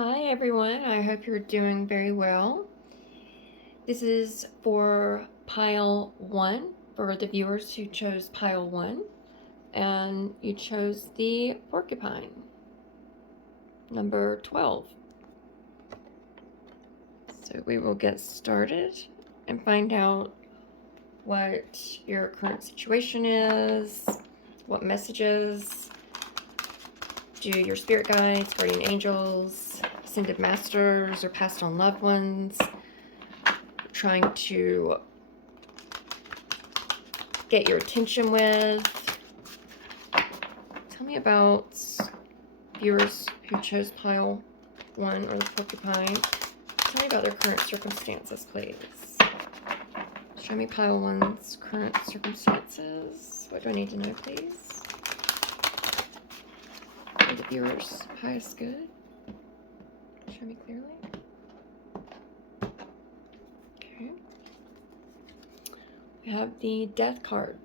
Hi everyone, I hope you're doing very well. This is for pile 1 for the viewers who chose pile 1, and you chose the porcupine, number 12. So we will get started and find out what your current situation is, what messages do your spirit guides, guardian angels, ascended masters, or passed on loved ones trying to get your attention with. Tell me about viewers who chose pile 1 or the porcupine. Tell me about their current circumstances, please. Show me pile 1's current circumstances. What do I need to know, please? For the viewers, highest good. Show me clearly. Okay. We have the death card.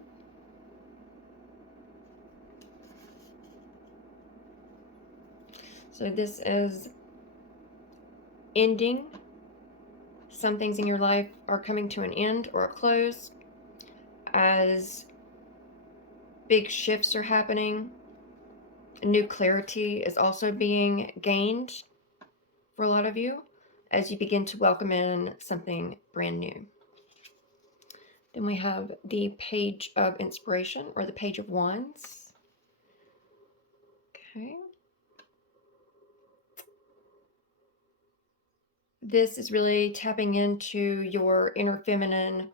So this is ending. Some things in your life are coming to an end or a close as big shifts are happening. New clarity is also being gained for a lot of you as you begin to welcome in something brand new. Then we have the Page of Inspiration, or the Page of Wands. Okay. This is really tapping into your inner feminine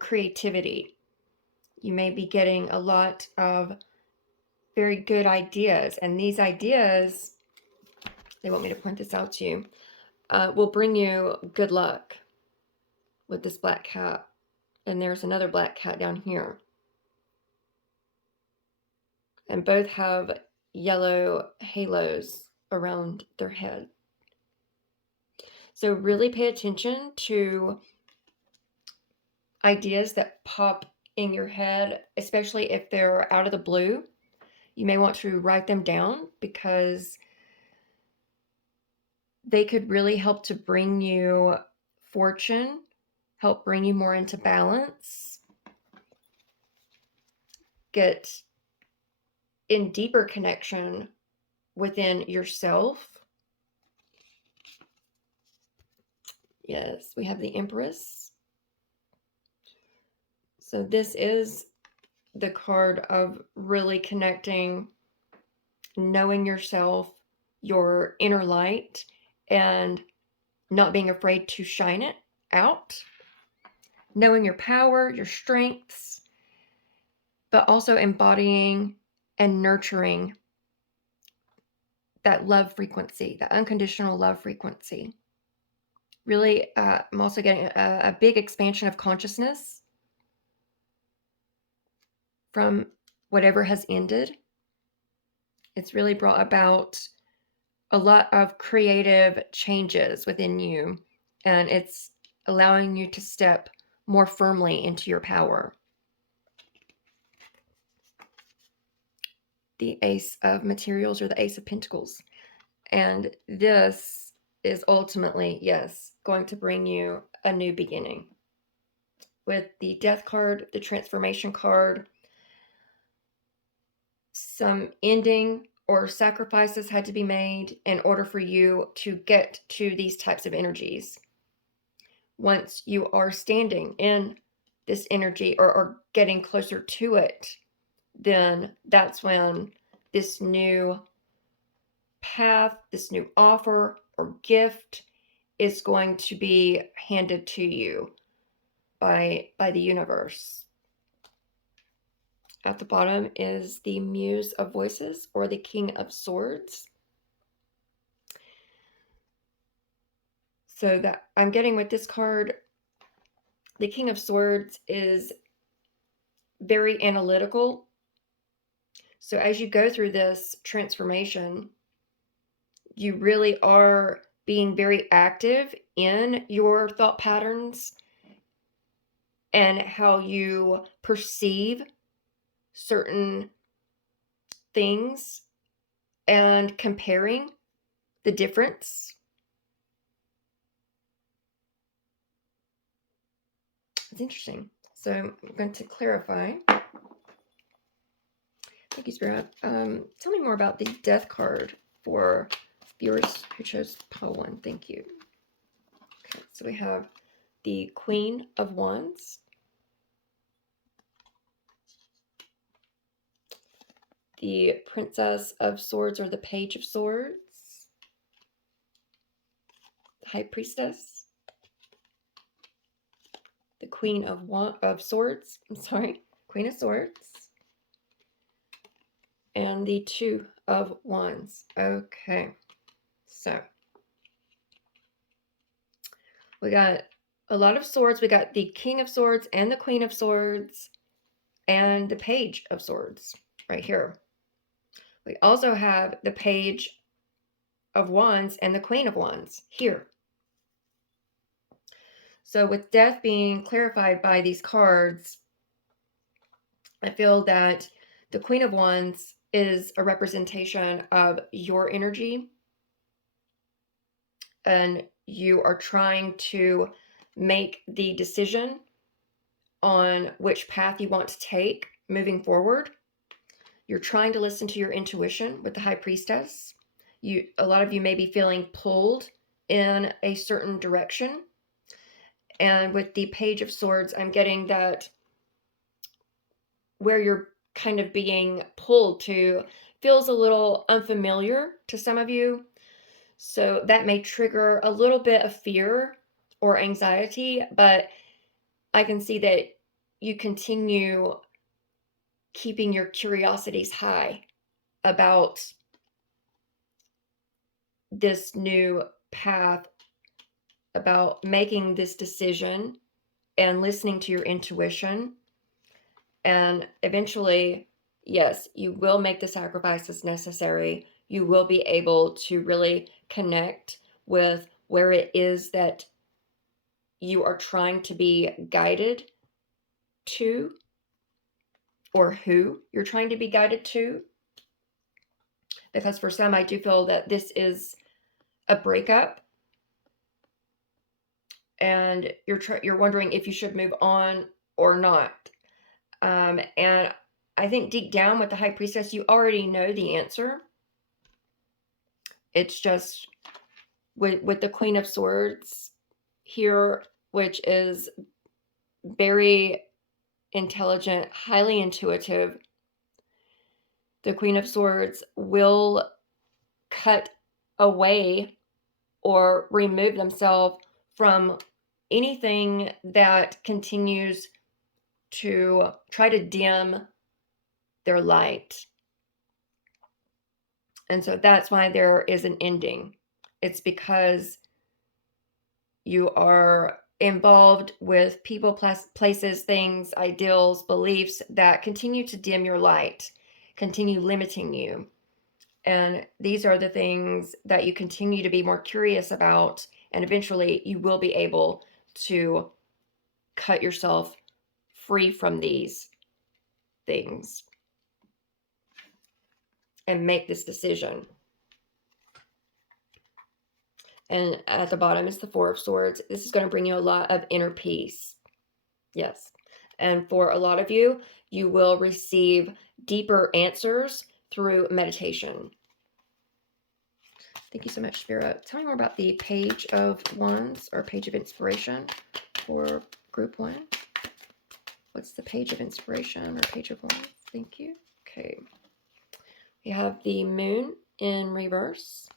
creativity. You may be getting a lot of very good ideas, and these ideas, they want me to point this out to you, will bring you good luck with this black cat. And there's another black cat down here. And both have yellow halos around their head. So really pay attention to ideas that pop in your head, especially if they're out of the blue. You may want to write them down because they could really help to bring you fortune, help bring you more into balance, get in deeper connection within yourself. Yes, we have the Empress. So this is the card of really connecting, knowing yourself, your inner light, and not being afraid to shine it out, knowing your power, your strengths, but also embodying and nurturing that love frequency, that unconditional love frequency. Really, I'm also getting a big expansion of consciousness from whatever has ended. It's really brought about a lot of creative changes within you, and it's allowing you to step more firmly into your power. The Ace of Materials, or the Ace of Pentacles. And this is ultimately, yes, going to bring you a new beginning. With the Death card, the Transformation card, some ending or sacrifices had to be made in order for you to get to these types of energies. Once you are standing in this energy or getting closer to it, then that's when this new path, this new offer or gift is going to be handed to you by the universe. At the bottom is the Muse of Voices, or the King of Swords. So that I'm getting with this card, the King of Swords is very analytical. So as you go through this transformation, you really are being very active in your thought patterns and how you perceive certain things, and comparing the difference. It's interesting. So I'm going to clarify. Thank you, Spirit. Tell me more about the death card for viewers who chose pile 1. Thank you. Okay, so we have the Queen of Wands, the Princess of Swords or the Page of Swords, the High Priestess, the Queen of Swords, Queen of Swords, and the Two of Wands. Okay, so we got a lot of swords. We got the King of Swords and the Queen of Swords and the Page of Swords right here. We also have the Page of Wands and the Queen of Wands here. So with death being clarified by these cards, I feel that the Queen of Wands is a representation of your energy, and you are trying to make the decision on which path you want to take moving forward. You're trying to listen to your intuition with the High Priestess. A lot of you may be feeling pulled in a certain direction. And with the Page of Swords, I'm getting that where you're kind of being pulled to feels a little unfamiliar to some of you. So that may trigger a little bit of fear or anxiety, but I can see that you continue keeping your curiosities high about this new path, about making this decision and listening to your intuition. And eventually, yes, you will make the sacrifices necessary. You will be able to really connect with where it is that you are trying to be guided to, or who you're trying to be guided to. Because for some, I do feel that this is a breakup, and you're wondering if you should move on or not. And I think deep down with the High Priestess, you already know the answer. It's just with the Queen of Swords here, which is very intelligent, highly intuitive. The Queen of Swords will cut away or remove themselves from anything that continues to try to dim their light. And so that's why there is an ending. It's because you are involved with people, places, things, ideals, beliefs that continue to dim your light, continue limiting you. And these are the things that you continue to be more curious about, and eventually you will be able to cut yourself free from these things and make this decision. And at the bottom is the Four of Swords. This is going to bring you a lot of inner peace. Yes. And for a lot of you, you will receive deeper answers through meditation. Thank you so much, Spirit. Tell me more about the Page of Wands or Page of Inspiration for Group 1. What's the Page of Inspiration or Page of Wands? Thank you. Okay. We have the Moon in reverse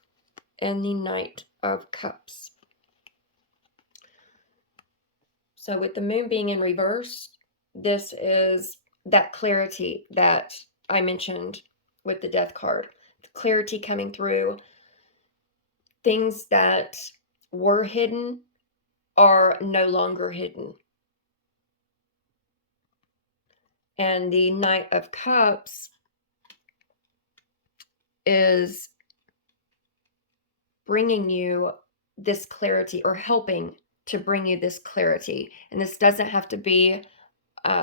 and the Knight of Cups. So with the Moon being in reverse, this is that clarity that I mentioned with the Death card. The clarity coming through. Things that were hidden are no longer hidden. And the Knight of Cups is bringing you this clarity, or helping to bring you this clarity. And this doesn't have to be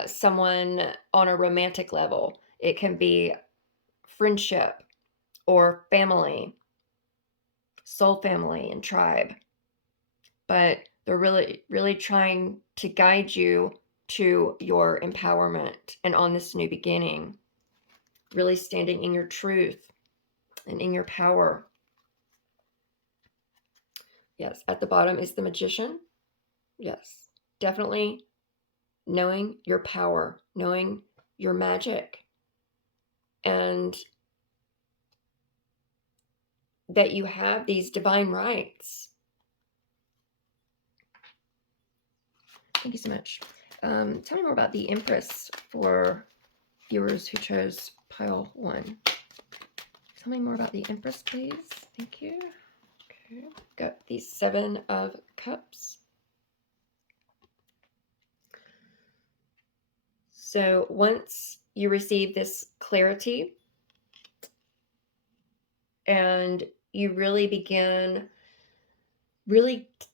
someone on a romantic level. It can be friendship or family soul family and tribe. But they're really, really trying to guide you to your empowerment and on this new beginning, really standing in your truth and in your power. Yes, at the bottom is the Magician. Yes, definitely knowing your power, knowing your magic, and that you have these divine rights. Thank you so much. Tell me more about the Empress for viewers who chose pile 1. Tell me more about the Empress, please. Thank you. Okay, got the 7 of Cups. So once you receive this clarity and you really begin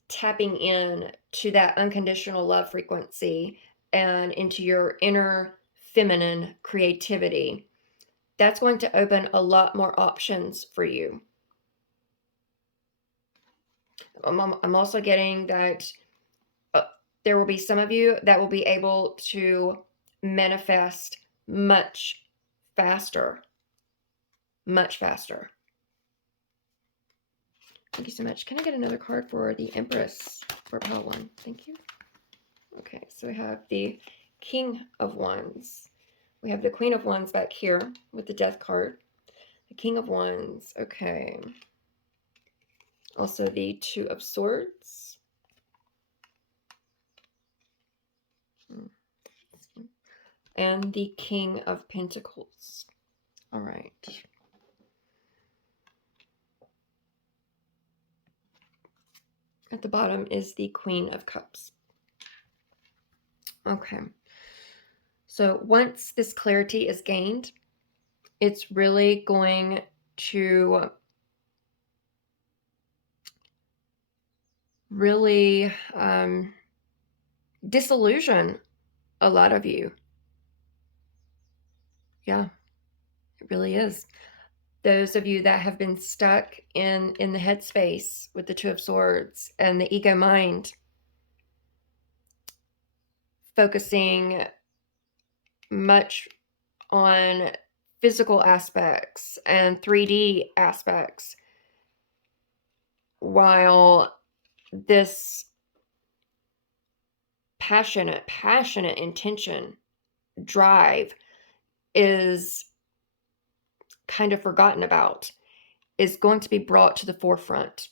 tapping in to that unconditional love frequency and into your inner feminine creativity, that's going to open a lot more options for you. I'm also getting that there will be some of you that will be able to manifest much faster. Much faster. Thank you so much. Can I get another card for the Empress for pile 1? Thank you. Okay, so we have the King of Wands. We have the Queen of Wands back here with the Death card. The King of Wands. Okay. Also the Two of Swords. And the King of Pentacles. All right. At the bottom is the Queen of Cups. Okay. So once this clarity is gained, it's really going to really disillusion a lot of you. Yeah, it really is. Those of you that have been stuck in the headspace with the Two of Swords and the ego mind, focusing much on physical aspects and 3D aspects, while this passionate intention, drive is kind of forgotten about, is going to be brought to the forefront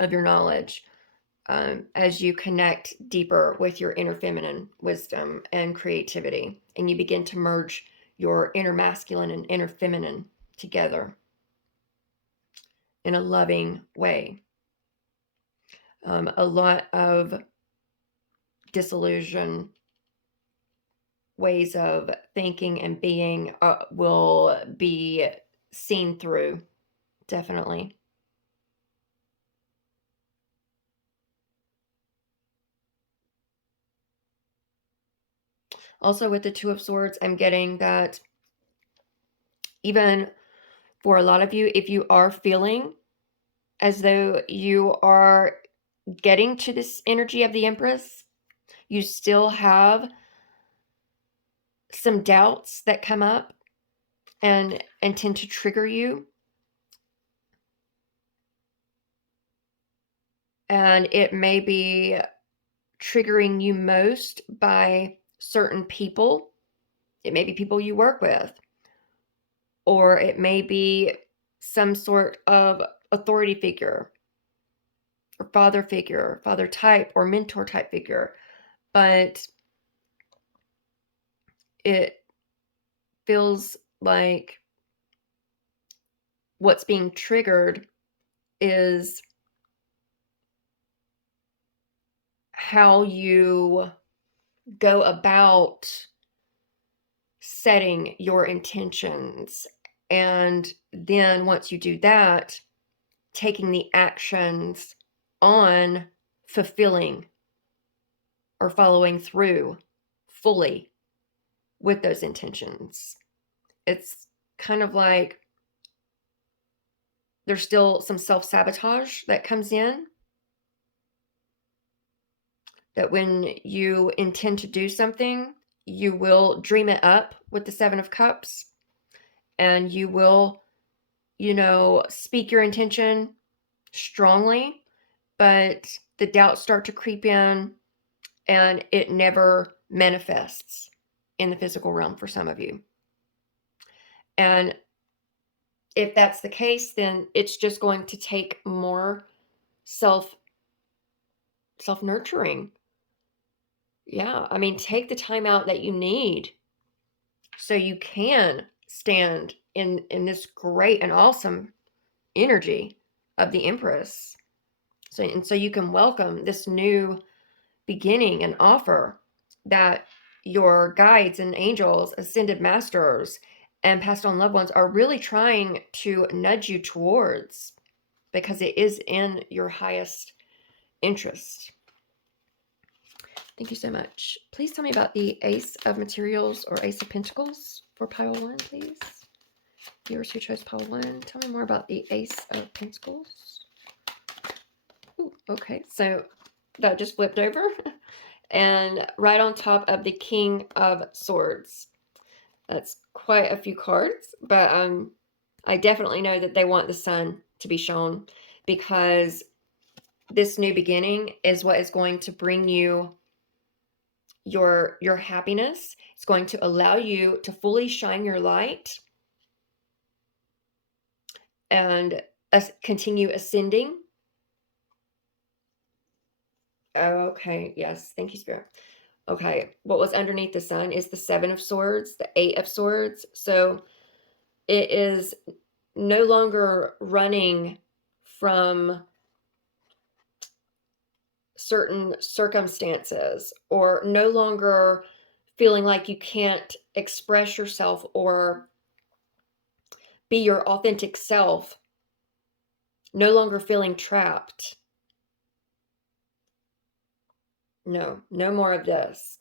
of your knowledge as you connect deeper with your inner feminine wisdom and creativity, and you begin to merge your inner masculine and inner feminine together in a loving way. A lot of disillusion ways of thinking and being will be seen through, definitely. Also with the Two of Swords, I'm getting that even for a lot of you, if you are feeling as though you are getting to this energy of the Empress, you still have some doubts that come up and tend to trigger you. And it may be triggering you most by certain people. It may be people you work with, or it may be some sort of authority figure or father type or mentor type figure. But it feels like what's being triggered is how you go about setting your intentions. And then once you do that, taking the actions on fulfilling or following through fully with those intentions. It's kind of like there's still some self-sabotage that comes in. That when you intend to do something, you will dream it up with the Seven of Cups, and you will, speak your intention strongly, but the doubts start to creep in and it never manifests in the physical realm for some of you. And if that's the case, then it's just going to take more self-nurturing. Yeah, I mean, take the time out that you need so you can stand in this great and awesome energy of the Empress. So you can welcome this new beginning and offer that your guides and angels, ascended masters, and passed on loved ones are really trying to nudge you towards, because it is in your highest interest. Thank you so much. Please tell me about the Ace of Materials or Ace of Pentacles for pile 1, please. Viewers who chose pile 1, tell me more about the Ace of Pentacles. Ooh, okay, so that just flipped over. And right on top of the King of Swords. That's quite a few cards, but I definitely know that they want the sun to be shown, because this new beginning is what is going to bring you your happiness. It's going to allow you to fully shine your light and continue ascending. Okay, yes, thank you, Spirit. Okay, what was underneath the sun is the Seven of Swords, the Eight of Swords. So it is no longer running from certain circumstances, or no longer feeling like you can't express yourself or be your authentic self, no longer feeling trapped. No more of this,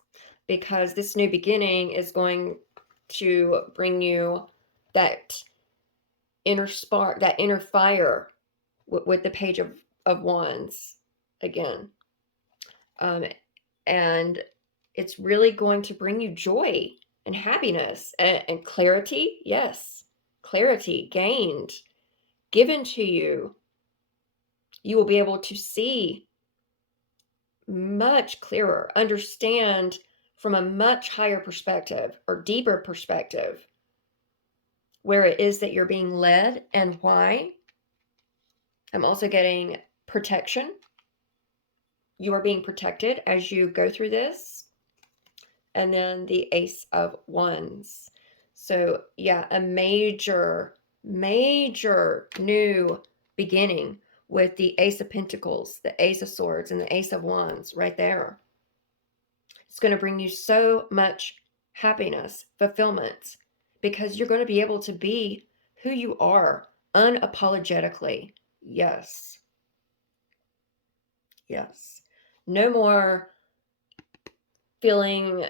because this new beginning is going to bring you that inner spark, that inner fire with the Page of Wands again. And it's really going to bring you joy and happiness and clarity. Yes, clarity gained, given to you. You will be able to see much clearer, understand from a much higher perspective or deeper perspective where it is that you're being led and why. I'm also getting protection. You are being protected as you go through this. And then the Ace of Wands. So yeah, a major new beginning with the Ace of Pentacles, the Ace of Swords, and the Ace of Wands right there. It's going to bring you so much happiness, fulfillment, because you're going to be able to be who you are unapologetically. Yes. Yes. No more feeling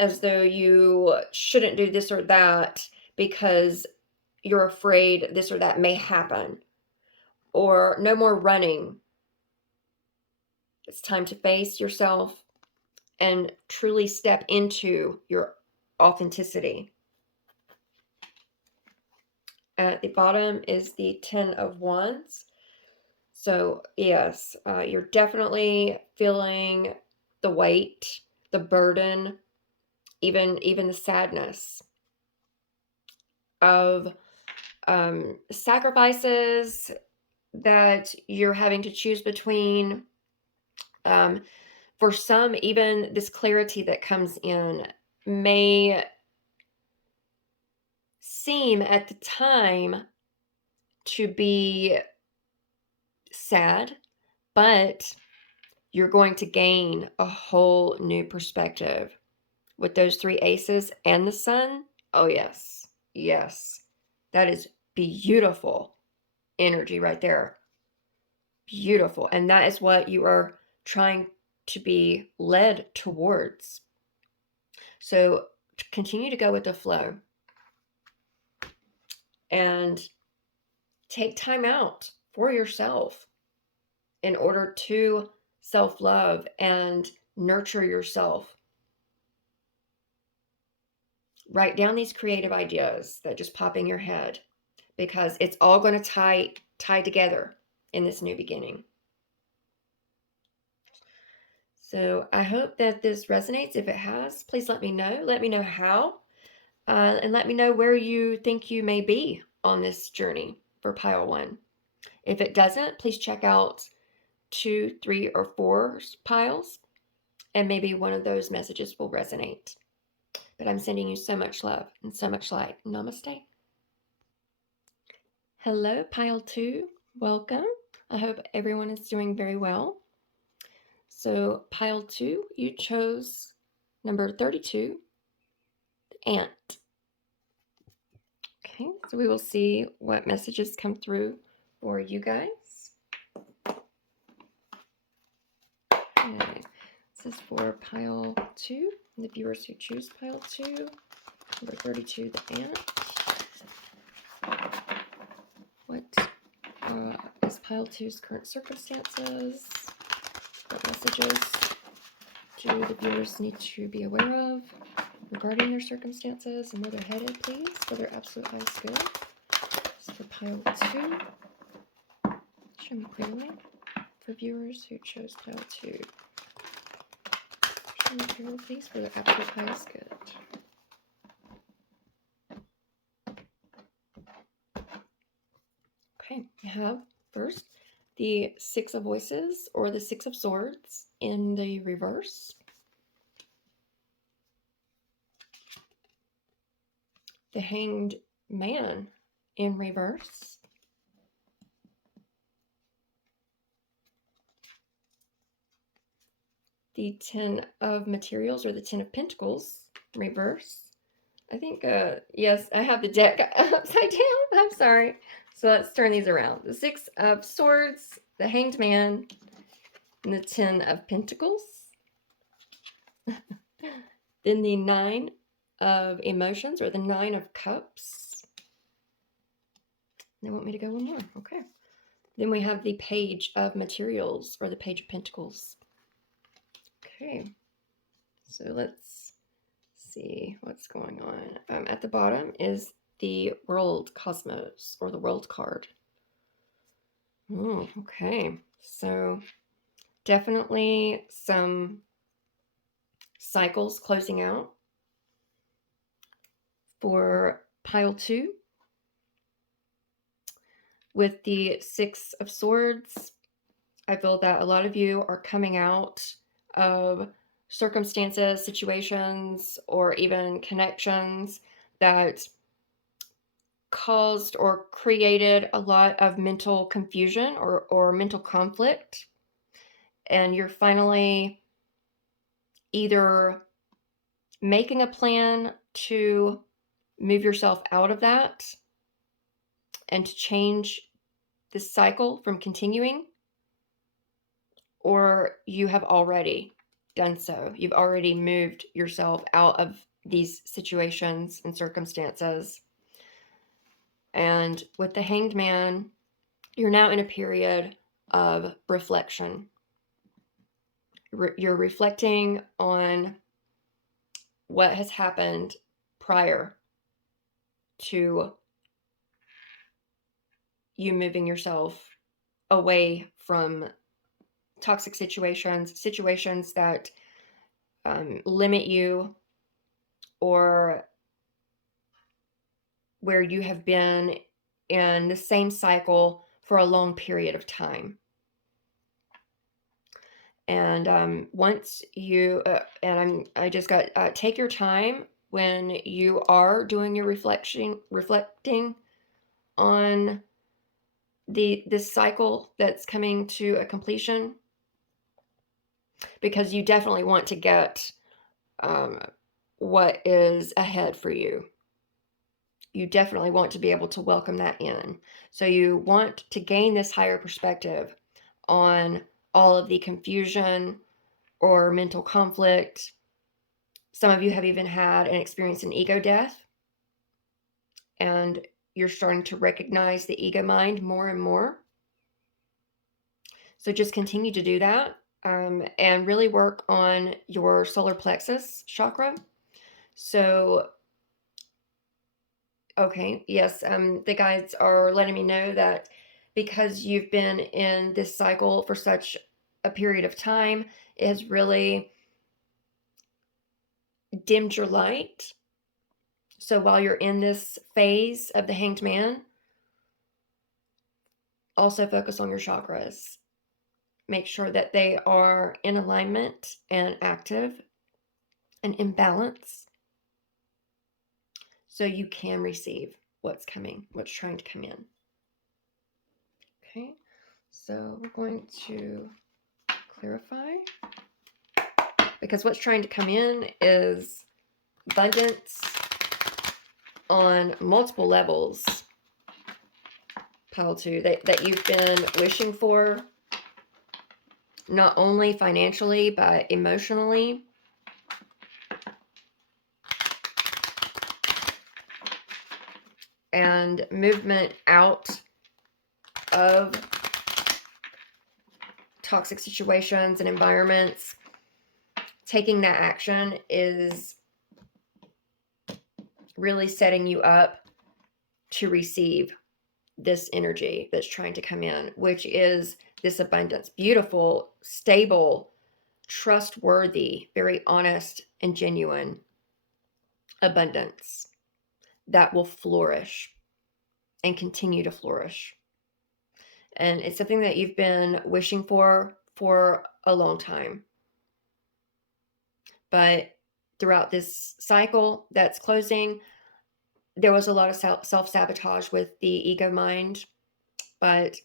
as though you shouldn't do this or that because you're afraid this or that may happen. Or no more running. It's time to face yourself and truly step into your authenticity. At the bottom is the Ten of Wands. So yes, you're definitely feeling the weight, the burden, even the sadness of sacrifices that you're having to choose between. For some, even this clarity that comes in may seem at the time to be sad, but you're going to gain a whole new perspective with those three aces and the sun. Oh, yes. Yes. That is beautiful energy right there. Beautiful. And that is what you are trying to be led towards. So continue to go with the flow. And take time out for yourself in order to self-love and nurture yourself. Write down these creative ideas that just pop in your head, because it's all going to tie together in this new beginning. So I hope that this resonates. If it has, please let me know. Let me know how, and let me know where you think you may be on this journey for pile 1. If it doesn't, please check out 2, 3, or 4 piles, and maybe one of those messages will resonate. But I'm sending you so much love and so much light. Namaste. Hello, pile 2. Welcome. I hope everyone is doing very well. So pile 2, you chose number 32, the ant. Okay, so we will see what messages come through for you guys. Okay, this is for pile 2, the viewers who choose pile 2, number 32, the ant. What is pile 2's current circumstances? What messages do the viewers need to be aware of regarding their circumstances and where they're headed, please, for their absolute highest good? This is for pile 2. Show me clearly for viewers who chose pile 2. Show me clearly, please, for their absolute highest good. Okay, we have first the 6 of Voices, or the 6 of Swords in the reverse. The Hanged Man in reverse. The 10 of Materials, or the 10 of Pentacles, reverse. I think, yes, I have the deck upside down. I'm sorry. So let's turn these around. The 6 of Swords, the Hanged Man, and the 10 of Pentacles. Then the 9 of Emotions, or the 9 of Cups. They want me to go one more. Okay. Then we have the Page of Materials, or the Page of Pentacles. Okay. So let's see what's going on. At the bottom is the World Cosmos, or the World card. Oh, okay. So definitely some cycles closing out for pile 2. With the 6 of Swords, I feel that a lot of you are coming out of circumstances, situations, or even connections that caused or created a lot of mental confusion or mental conflict. And you're finally either making a plan to move yourself out of that and to change this cycle from continuing, or you have already done so. You've already moved yourself out of these situations and circumstances. And with the Hanged Man, you're now in a period of reflection. You're reflecting on what has happened prior to you moving yourself away from toxic situations that limit you, or where you have been in the same cycle for a long period of time. And once you, I just got, take your time when you are doing your reflecting on this cycle that's coming to a completion, because you definitely want to get what is ahead for you. You definitely want to be able to welcome that in. So you want to gain this higher perspective on all of the confusion or mental conflict. Some of you have even had and experienced an ego death, and you're starting to recognize the ego mind more and more. So just continue to do that, and really work on your solar plexus chakra. So, okay, yes, the guides are letting me know that because you've been in this cycle for such a period of time, it has really dimmed your light. So while you're in this phase of the Hanged Man, also focus on your chakras. Make sure that they are in alignment and active and in balance, so you can receive what's coming, what's trying to come in. Okay, so we're going to clarify, because what's trying to come in is abundance on multiple levels, pile 2, that you've been wishing for, not only financially but emotionally. And movement out of toxic situations and environments. Taking that action is really setting you up to receive this energy that's trying to come in, which is this abundance. Beautiful, stable, trustworthy, very honest and genuine abundance that will flourish and continue to flourish. And it's something that you've been wishing for a long time. But throughout this cycle that's closing, there was a lot of self-sabotage with the ego mind, but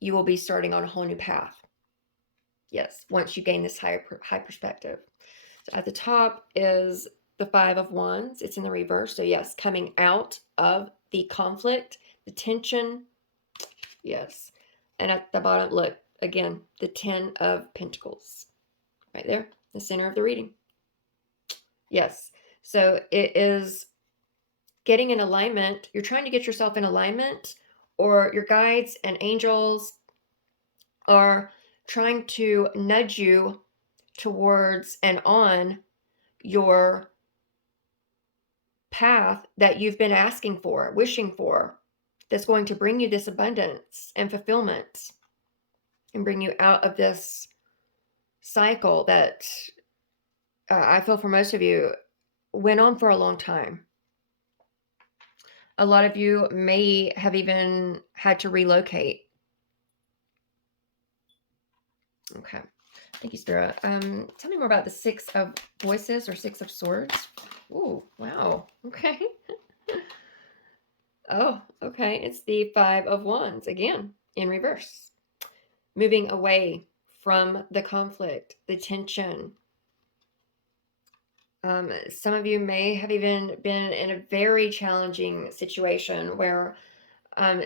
you will be starting on a whole new path. Yes, once you gain this high perspective. So at the top is the 5 of Wands. It's in the reverse. So yes, coming out of the conflict, the tension. Yes. And at the bottom, look, again, the 10 of Pentacles. Right there, the center of the reading. Yes. So it is getting in alignment. You're trying to get yourself in alignment, or your guides and angels are trying to nudge you towards and on your path that you've been asking for, wishing for, that's going to bring you this abundance and fulfillment and bring you out of this cycle that I feel for most of you went on for a long time. A lot of you may have even had to relocate. Okay. Thank you, Spirit. Tell me more about the 6 of Voices or 6 of Swords. Ooh, wow. Okay. Oh, okay. It's the 5 of Wands again in reverse. Moving away from the conflict, the tension. Some of you may have even been in a very challenging situation where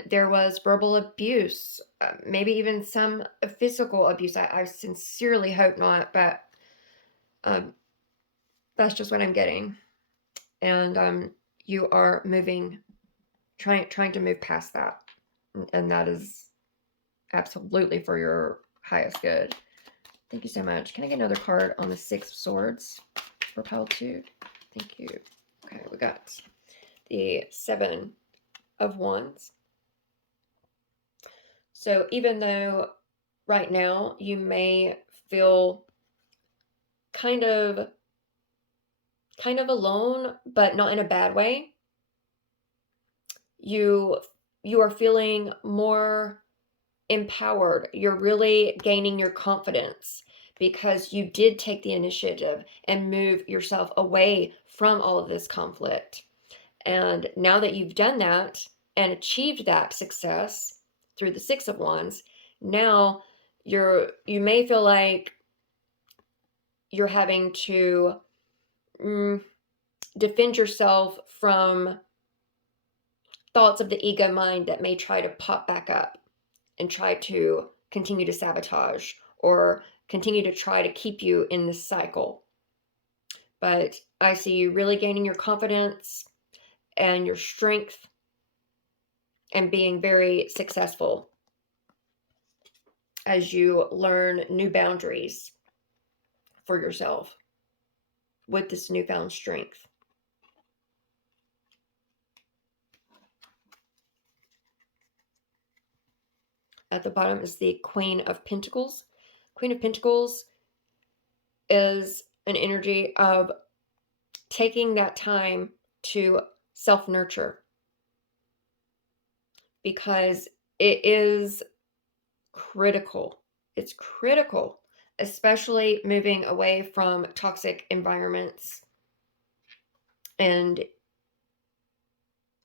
there was verbal abuse, maybe even some physical abuse. I sincerely hope not, but that's just what I'm getting. And you are moving, trying to move past that. And that is absolutely for your highest good. Thank you so much. Can I get another card on the 6 of Swords for pile 2? Thank you. Okay, we got the 7 of Wands. So even though right now you may feel kind of alone, but not in a bad way, you are feeling more empowered. You're really gaining your confidence because you did take the initiative and move yourself away from all of this conflict. And now that you've done that and achieved that success through the 6 of Wands, now you may feel like you're having to defend yourself from thoughts of the ego mind that may try to pop back up and try to continue to sabotage or continue to try to keep you in this cycle. But I see you really gaining your confidence and your strength and being very successful as you learn new boundaries for yourself with this newfound strength. At the bottom is the Queen of Pentacles. Queen of Pentacles is an energy of taking that time to self-nurture, because it is critical. It's critical, especially moving away from toxic environments, and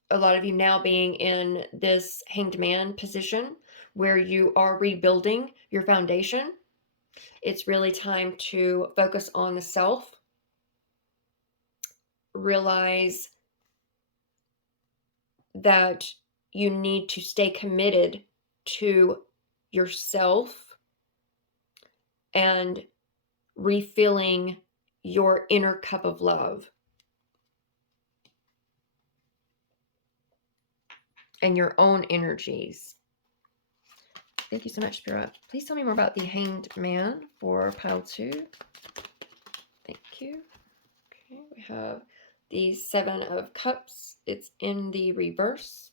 a lot of you now being in this Hanged Man position where you are rebuilding your foundation. It's really time to focus on the self, realize that you need to stay committed to yourself and refilling your inner cup of love and your own energies. Thank you so much, Spirit. Please tell me more about the Hanged Man for pile 2. Thank you. Okay, we have the Seven of Cups. It's in the reverse.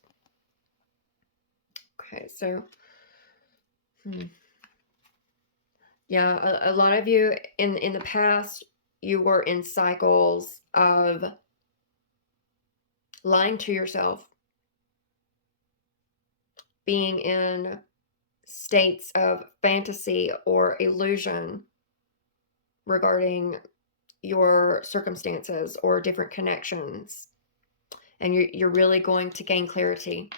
Okay, so yeah, a lot of you in the past, you were in cycles of lying to yourself, being in states of fantasy or illusion regarding your circumstances or different connections, and you're really going to gain clarity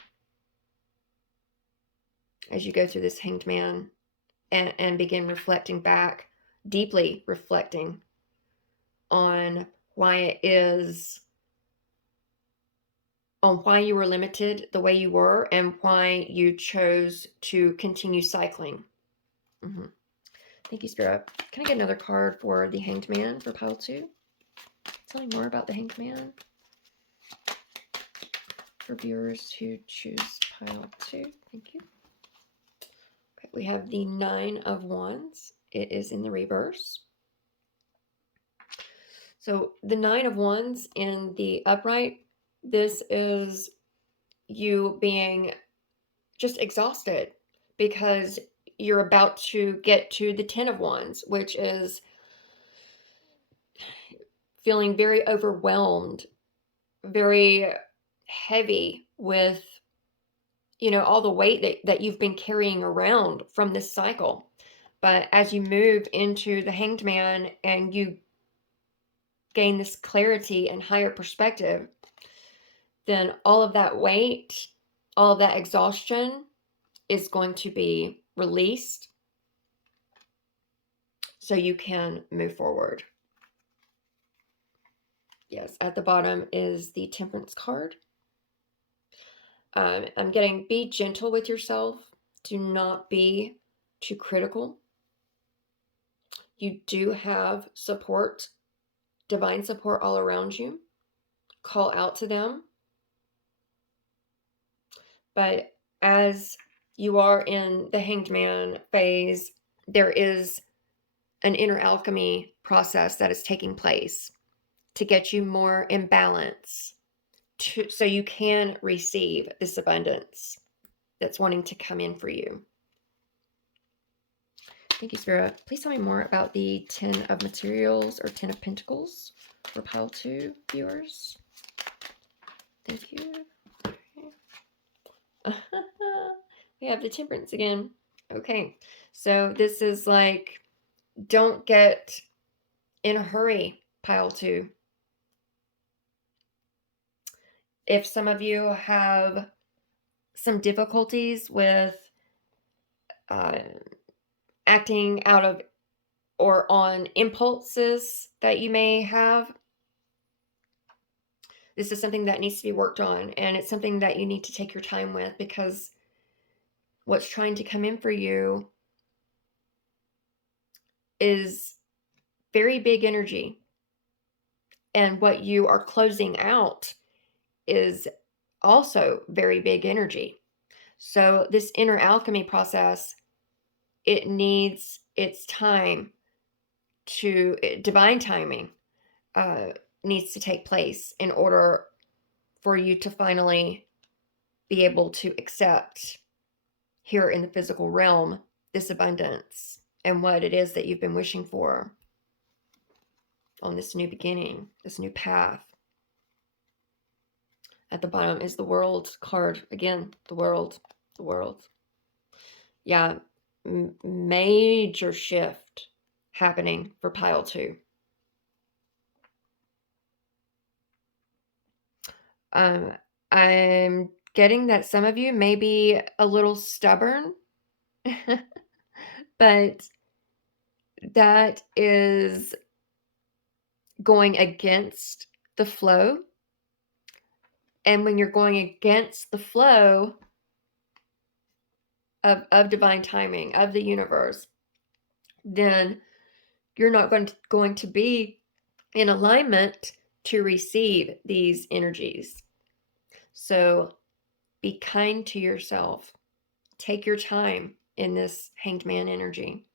as you go through this Hanged Man and begin reflecting back, deeply reflecting on why it is, on why you were limited the way you were and why you chose to continue cycling. Thank you, Spirit. Can I get another card for the Hanged Man for pile 2? Tell me more about the Hanged Man for viewers who choose pile 2. Thank you. Okay, we have the Nine of Wands. It is in the reverse. So the Nine of Wands in the upright, this is you being just exhausted because you're about to get to the Ten of Wands, which is feeling very overwhelmed, very heavy with, all the weight that you've been carrying around from this cycle. But as you move into the Hanged Man and you gain this clarity and higher perspective, then all of that weight, all of that exhaustion is going to be released so you can move forward. Yes, at the bottom is the Temperance card. I'm getting, be gentle with yourself. Do not be too critical. You do have support, divine support all around you. Call out to them. But as you are in the Hanged Man phase, there is an inner alchemy process that is taking place to get you more in balance, so you can receive this abundance that's wanting to come in for you. Thank you, Spirit. Please tell me more about the Ten of Materials or Ten of Pentacles for pile 2 viewers. Thank you. Okay. We have the Temperance again. Okay, so this is like, don't get in a hurry, pile 2. If some of you have some difficulties with acting out of or on impulses that you may have, this is something that needs to be worked on, and it's something that you need to take your time with, because what's trying to come in for you is very big energy, and what you are closing out is also very big energy. So this inner alchemy process, it needs its time to, divine timing needs to take place in order for you to finally be able to accept here in the physical realm this abundance and what it is that you've been wishing for on this new beginning, this new path. At the bottom is the World card. Again, the World. Yeah, major shift happening for pile 2. I'm getting that some of you may be a little stubborn, but that is going against the flow. And when you're going against the flow of divine timing, of the universe, then you're not going to be in alignment to receive these energies. So be kind to yourself. Take your time in this Hanged Man energy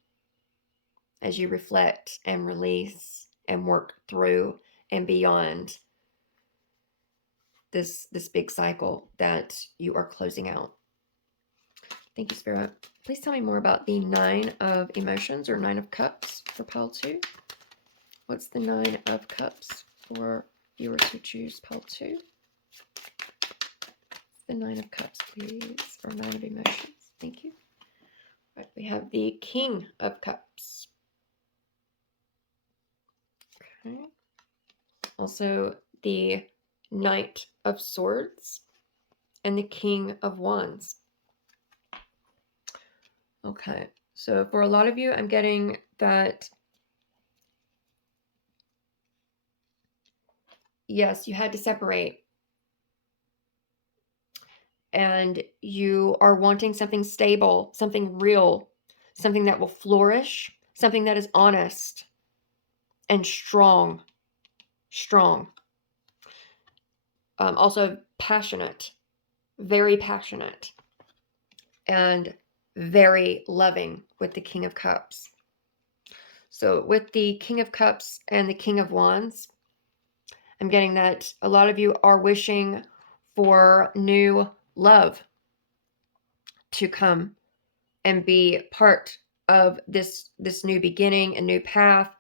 as you reflect and release and work through and beyond this big cycle that you are closing out. Thank you, Spirit. Please tell me more about the 9 of emotions or 9 of cups for pile 2. What's the 9 of cups for viewers who choose pile 2? The 9 of cups, please, or 9 of emotions. Thank you. Right, we have the King of Cups. Okay. Also, the Knight of Swords and the King of Wands. Okay, so for a lot of you, I'm getting that, yes, you had to separate. And you are wanting something stable, something real, something that will flourish, something that is honest and strong. Also passionate, very passionate, and very loving with the King of Cups. So with the King of Cups and the King of Wands, I'm getting that a lot of you are wishing for new love to come and be part of this new beginning, a new path,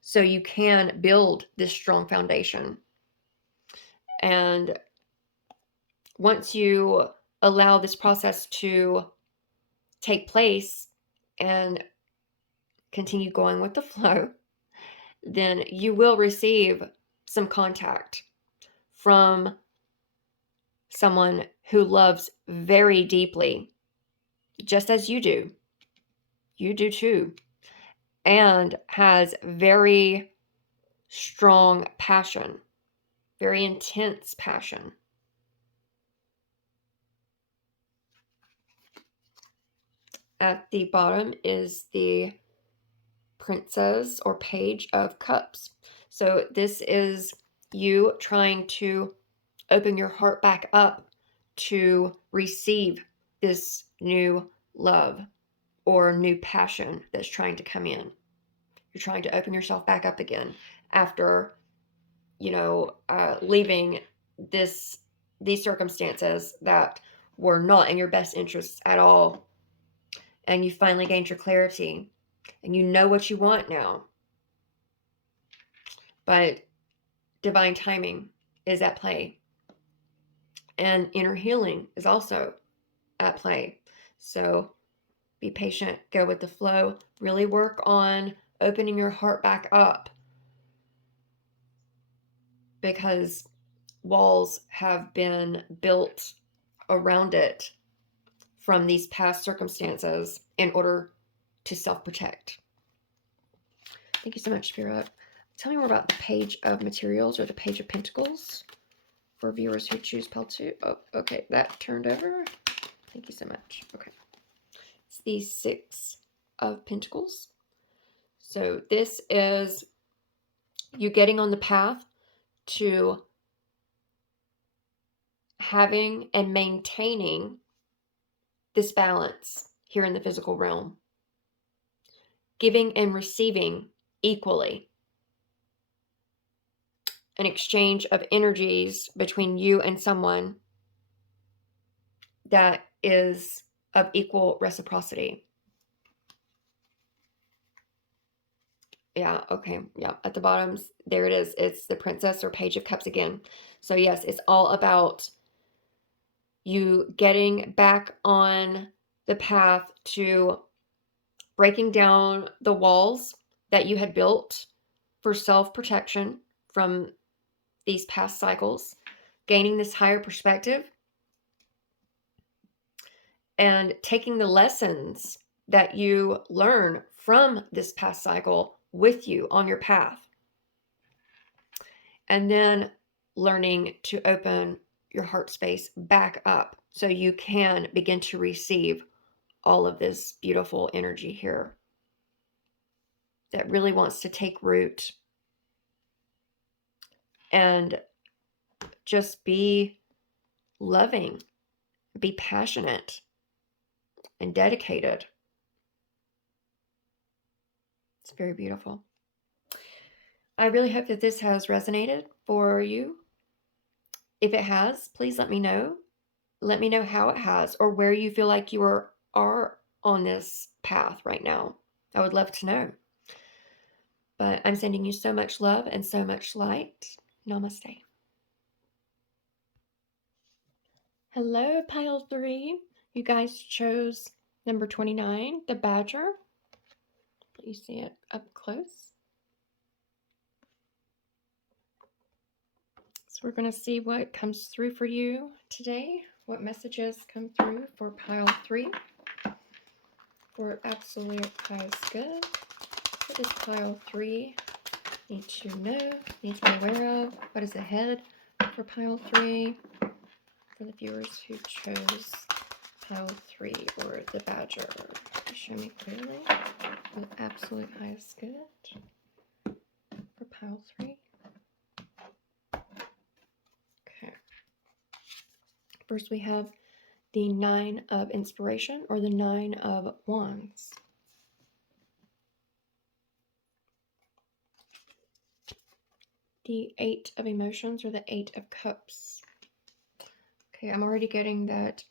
so you can build this strong foundation. And once you allow this process to take place and continue going with the flow, then you will receive some contact from someone who loves very deeply, just as you do. You do too. And has very strong passion, very intense passion. At the bottom is the Princess or Page of Cups. So this is you trying to open your heart back up to receive this new love or new passion that's trying to come in. You're trying to open yourself back up again after, leaving these circumstances that were not in your best interests at all. And you finally gained your clarity and you know what you want now. But divine timing is at play. And inner healing is also at play. So be patient, go with the flow, really work on opening your heart back up, because walls have been built around it from these past circumstances in order to self-protect. Thank you so much, Spirit. Tell me more about the Page of Materials or the Page of Pentacles for viewers who choose pile 2. Oh, okay, that turned over. Thank you so much. Okay. It's the 6 of Pentacles. So this is you getting on the path to having and maintaining this balance here in the physical realm, giving and receiving equally, an exchange of energies between you and someone that is of equal reciprocity. Yeah, okay. Yeah, at the bottom, there it is. It's the Princess or Page of Cups again. So yes, it's all about you getting back on the path to breaking down the walls that you had built for self-protection from these past cycles, gaining this higher perspective, and taking the lessons that you learn from this past cycle with you on your path. And then learning to open your heart space back up so you can begin to receive all of this beautiful energy here that really wants to take root and just be loving, be passionate, and dedicated. It's very beautiful. I really hope that this has resonated for you. If it has, please let me know. Let me know how it has or where you feel like you are on this path right now. I would love to know. But I'm sending you so much love and so much light. Namaste. Hello, pile 3. You guys chose number 29, the badger. Let you see it up close. So we're going to see what comes through for you today. What messages come through for pile 3 for absolute highest good. What does pile 3 need to know, need to be aware of? What is ahead for pile 3 for the viewers who chose pile 3 or the badger? Show me clearly the absolute highest good for pile 3. Okay. First we have the 9 of inspiration or the 9 of wands. The 8 of emotions or the 8 of cups. Okay, I'm already getting that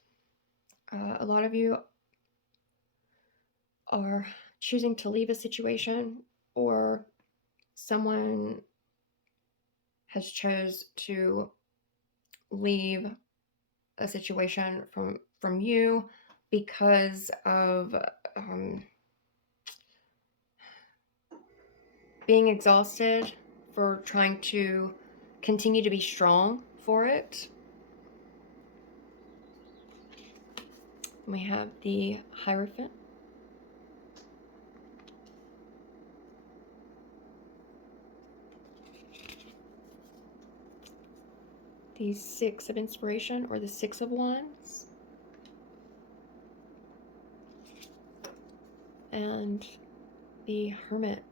a lot of you are choosing to leave a situation, or someone has chose to leave a situation from you because of being exhausted for trying to continue to be strong for it. We have the Hierophant. The 6 of inspiration or the 6 of wands. And the Hermit.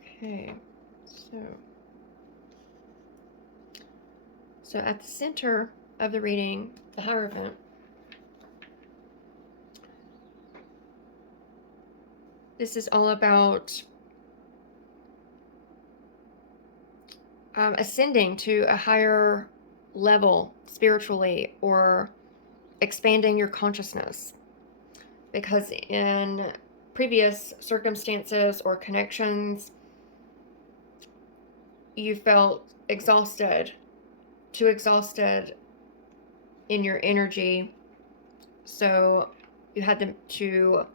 Okay, so at the center of the reading, the Hierophant, this is all about ascending to a higher level spiritually or expanding your consciousness. Because in previous circumstances or connections, you felt exhausted, too exhausted in your energy. So you had to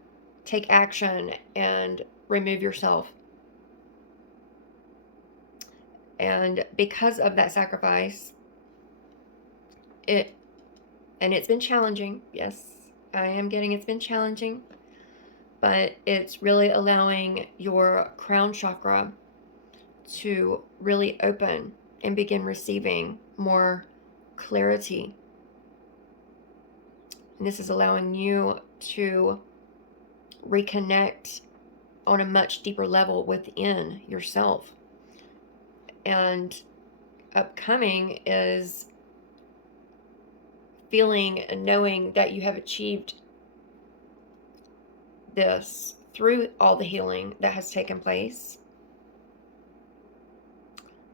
take action and remove yourself. And because of that sacrifice, it's been challenging. Yes, I am getting it's been challenging, but it's really allowing your crown chakra to really open and begin receiving more clarity. And this is allowing you to reconnect on a much deeper level within yourself. And upcoming is feeling and knowing that you have achieved this through all the healing that has taken place.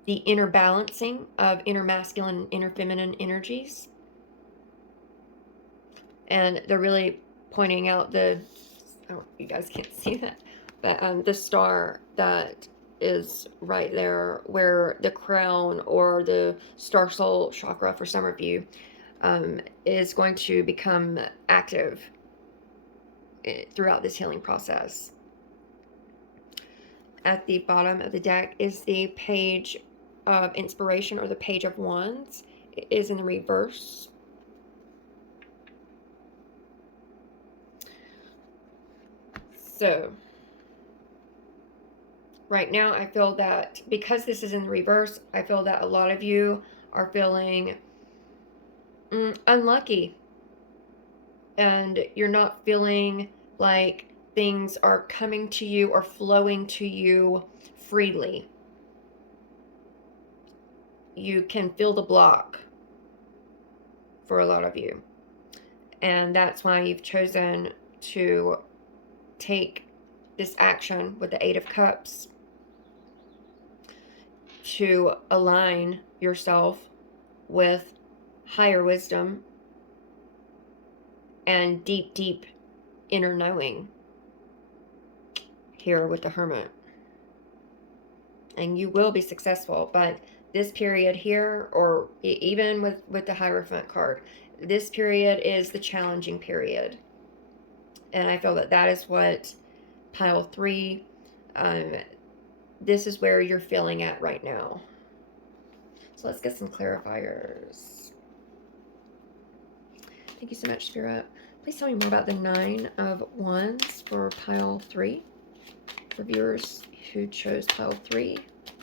The inner balancing of inner masculine and inner feminine energies. And they're really pointing out you guys can't see that, but the star that is right there where the crown or the star soul chakra for some of you is going to become active throughout this healing process. At the bottom of the deck is the Page of Inspiration, or the Page of Wands. It is in the reverse. So right now I feel that because this is in the reverse, I feel that a lot of you are feeling unlucky, and you're not feeling like things are coming to you or flowing to you freely. You can feel the block for a lot of you, and that's why you've chosen to take this action with the Eight of Cups to align yourself with higher wisdom and deep inner knowing here with the Hermit. And you will be successful, but this period here, or even with the Hierophant card, this period is the challenging period. And I feel that that is what pile 3, this is where you're feeling at right now. So let's get some clarifiers. Thank you so much, Spirit. Please tell me more about the 9 of Wands for pile 3. For viewers who chose pile 3,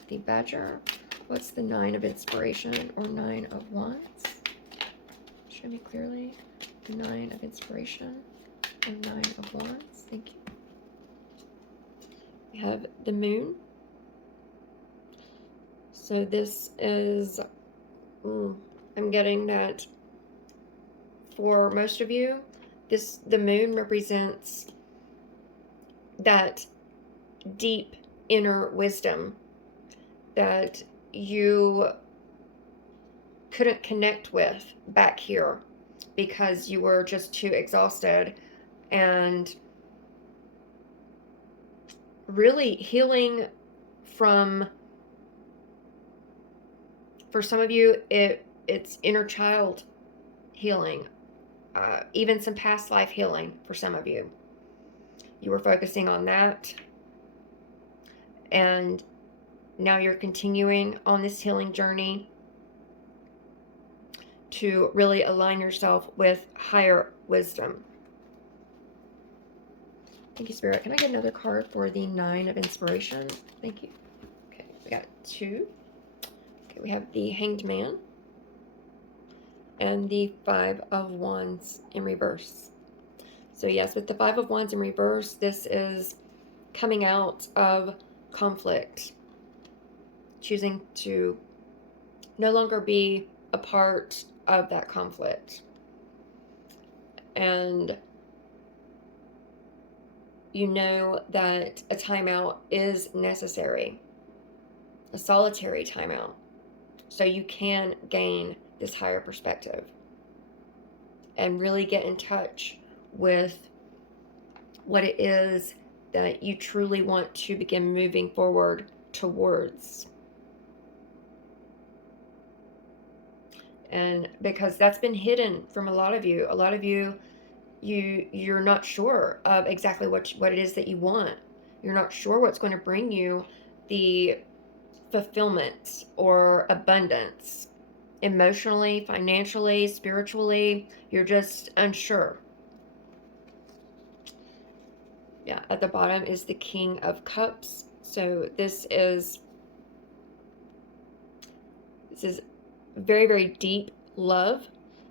the Badger, what's the 9 of Inspiration or 9 of Wands? Show me clearly the 9 of Inspiration or 9 of Wands. Thank you. We have the Moon. So this is, I'm getting that for most of you, the Moon represents that deep inner wisdom that you couldn't connect with back here because you were just too exhausted, and really healing from, for some of you, it's inner child healing, even some past life healing for some of you. You were focusing on that, and now you're continuing on this healing journey to really align yourself with higher wisdom. Thank you, Spirit. Can I get another card for the 9 of Inspiration? Thank you. Okay, we got 2. Okay, we have the Hanged Man and the 5 of Wands in reverse. So yes, with the 5 of Wands in reverse, this is coming out of conflict, choosing to no longer be a part of that conflict. And you know that a timeout is necessary, a solitary timeout, so you can gain this higher perspective and really get in touch with what it is that you truly want to begin moving forward towards. And because that's been hidden from a lot of you, you're not sure of exactly what it is that you want. You're not sure what's going to bring you the fulfillment or abundance, emotionally, financially, spiritually. You're just unsure. Yeah, at the bottom is the King of Cups. So this is very, very deep love.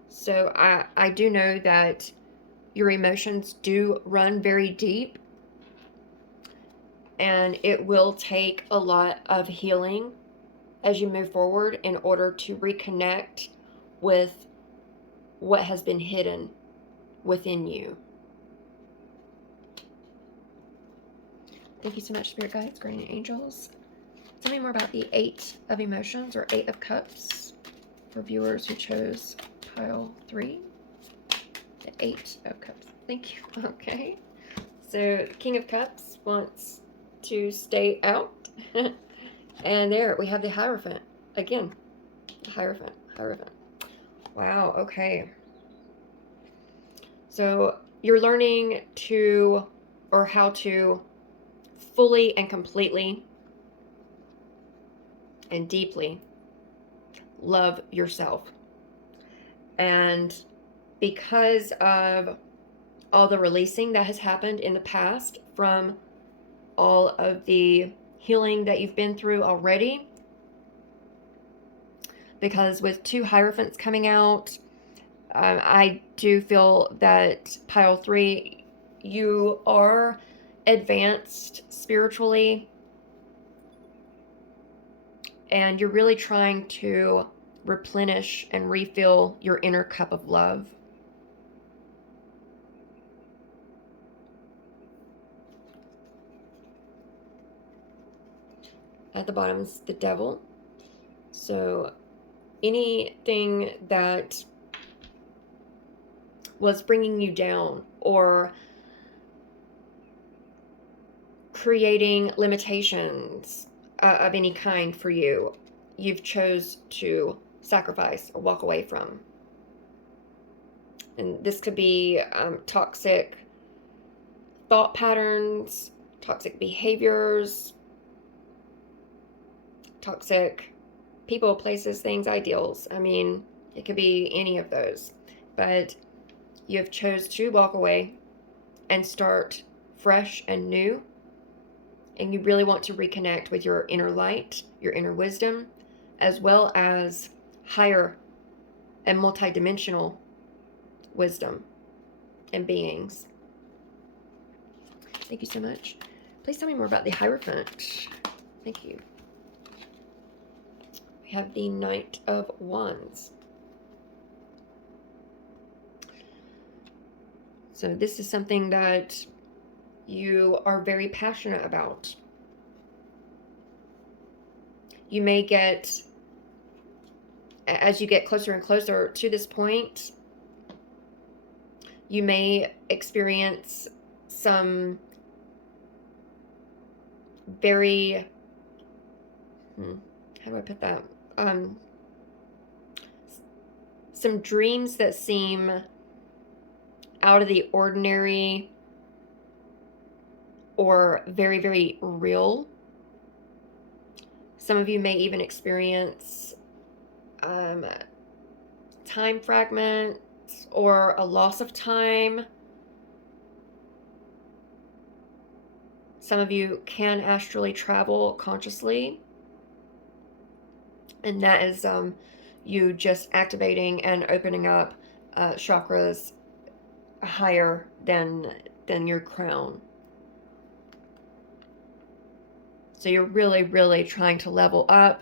So I do know that your emotions do run very deep, and it will take a lot of healing as you move forward in order to reconnect with what has been hidden within you. Thank you so much, Spirit Guides, Guardian Angels. Tell me more about the 8 of Emotions, or 8 of Cups, for viewers who chose pile 3. The 8 of Cups. Thank you. Okay. So, King of Cups wants to stay out. And there we have the Hierophant. Again, the Hierophant. Wow, okay. So, you're learning to, or how to, fully and completely and deeply love yourself. And because of all the releasing that has happened in the past from all of the healing that you've been through already, because with 2 Hierophants coming out, I do feel that pile 3, you are advanced spiritually, and you're really trying to replenish and refill your inner cup of love. At the bottom is the Devil. So anything that was bringing you down or creating limitations of any kind for you, you've chose to sacrifice or walk away from. And this could be toxic thought patterns, toxic behaviors, toxic people, places, things, ideals. I mean, it could be any of those. But you have chose to walk away and start fresh and new. And you really want to reconnect with your inner light, your inner wisdom, as well as higher and multidimensional wisdom and beings. Thank you so much. Please tell me more about the Hierophant. Thank you. We have the Knight of Wands. So this is something that you are very passionate about. You may get, as you get closer and closer to this point, you may experience some very, how do I put that? Some dreams that seem out of the ordinary or very, very real. Some of you may even experience time fragments or a loss of time. Some of you can astrally travel consciously. And that is you just activating and opening up chakras higher than your crown. So you're really, really trying to level up,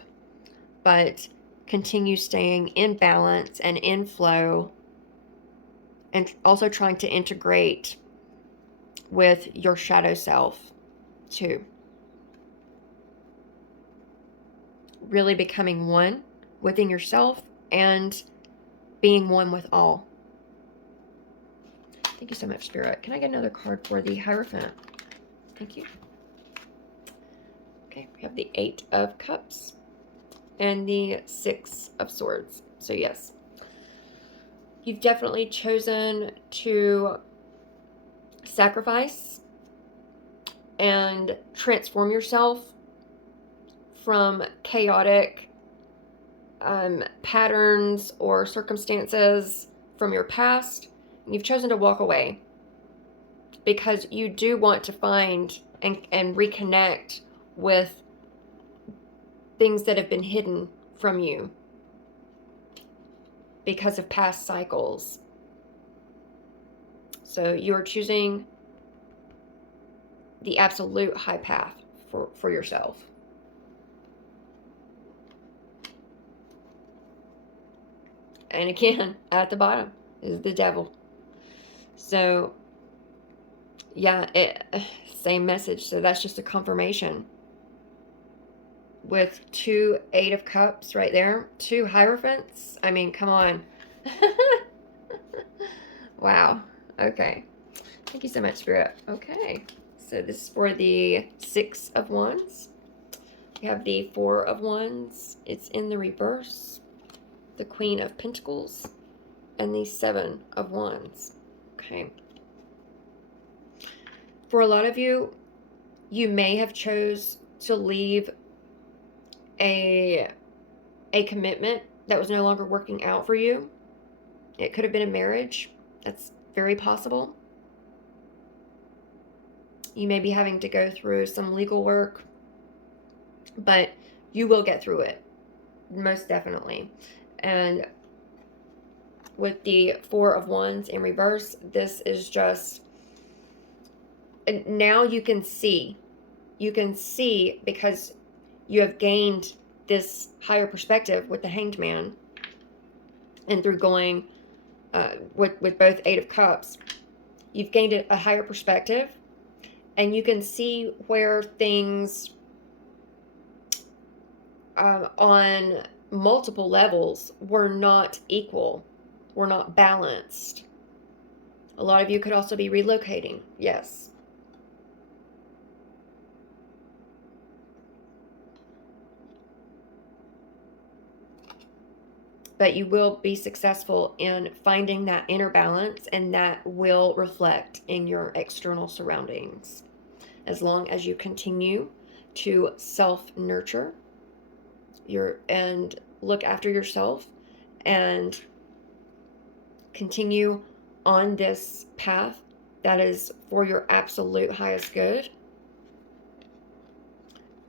but continue staying in balance and in flow, and also trying to integrate with your shadow self too. Really becoming one within yourself and being one with all. Thank you so much, Spirit. Can I get another card for the Hierophant? Thank you. Okay, we have the 8 of Cups and the 6 of Swords. So yes, you've definitely chosen to sacrifice and transform yourself from chaotic patterns or circumstances from your past. You've chosen to walk away because you do want to find and reconnect with things that have been hidden from you because of past cycles. So you're choosing the absolute high path for yourself. And again, at the bottom, is the devil. So, yeah, same message. So that's just a confirmation. With 2 Eight of Cups right there. 2 Hierophants. I mean, come on. Wow. Okay. Thank you so much, Spirit. Okay. So this is for the 6 of Wands. We have the 4 of Wands. It's in the reverse. The Queen of Pentacles. And the 7 of Wands. Okay. For a lot of you, you may have chose to leave a commitment that was no longer working out for you. It could have been a marriage. That's very possible. You may be having to go through some legal work, but you will get through it, most definitely. And with the 4 of Wands in reverse, this is just, now you can see because you have gained this higher perspective with the Hanged Man, and through going with both 8 of Cups, you've gained a higher perspective, and you can see where things on multiple levels were not equal, were not balanced. A lot of you could also be relocating. Yes. But you will be successful in finding that inner balance, and that will reflect in your external surroundings. As long as you continue to self-nurture and look after yourself and continue on this path that is for your absolute highest good.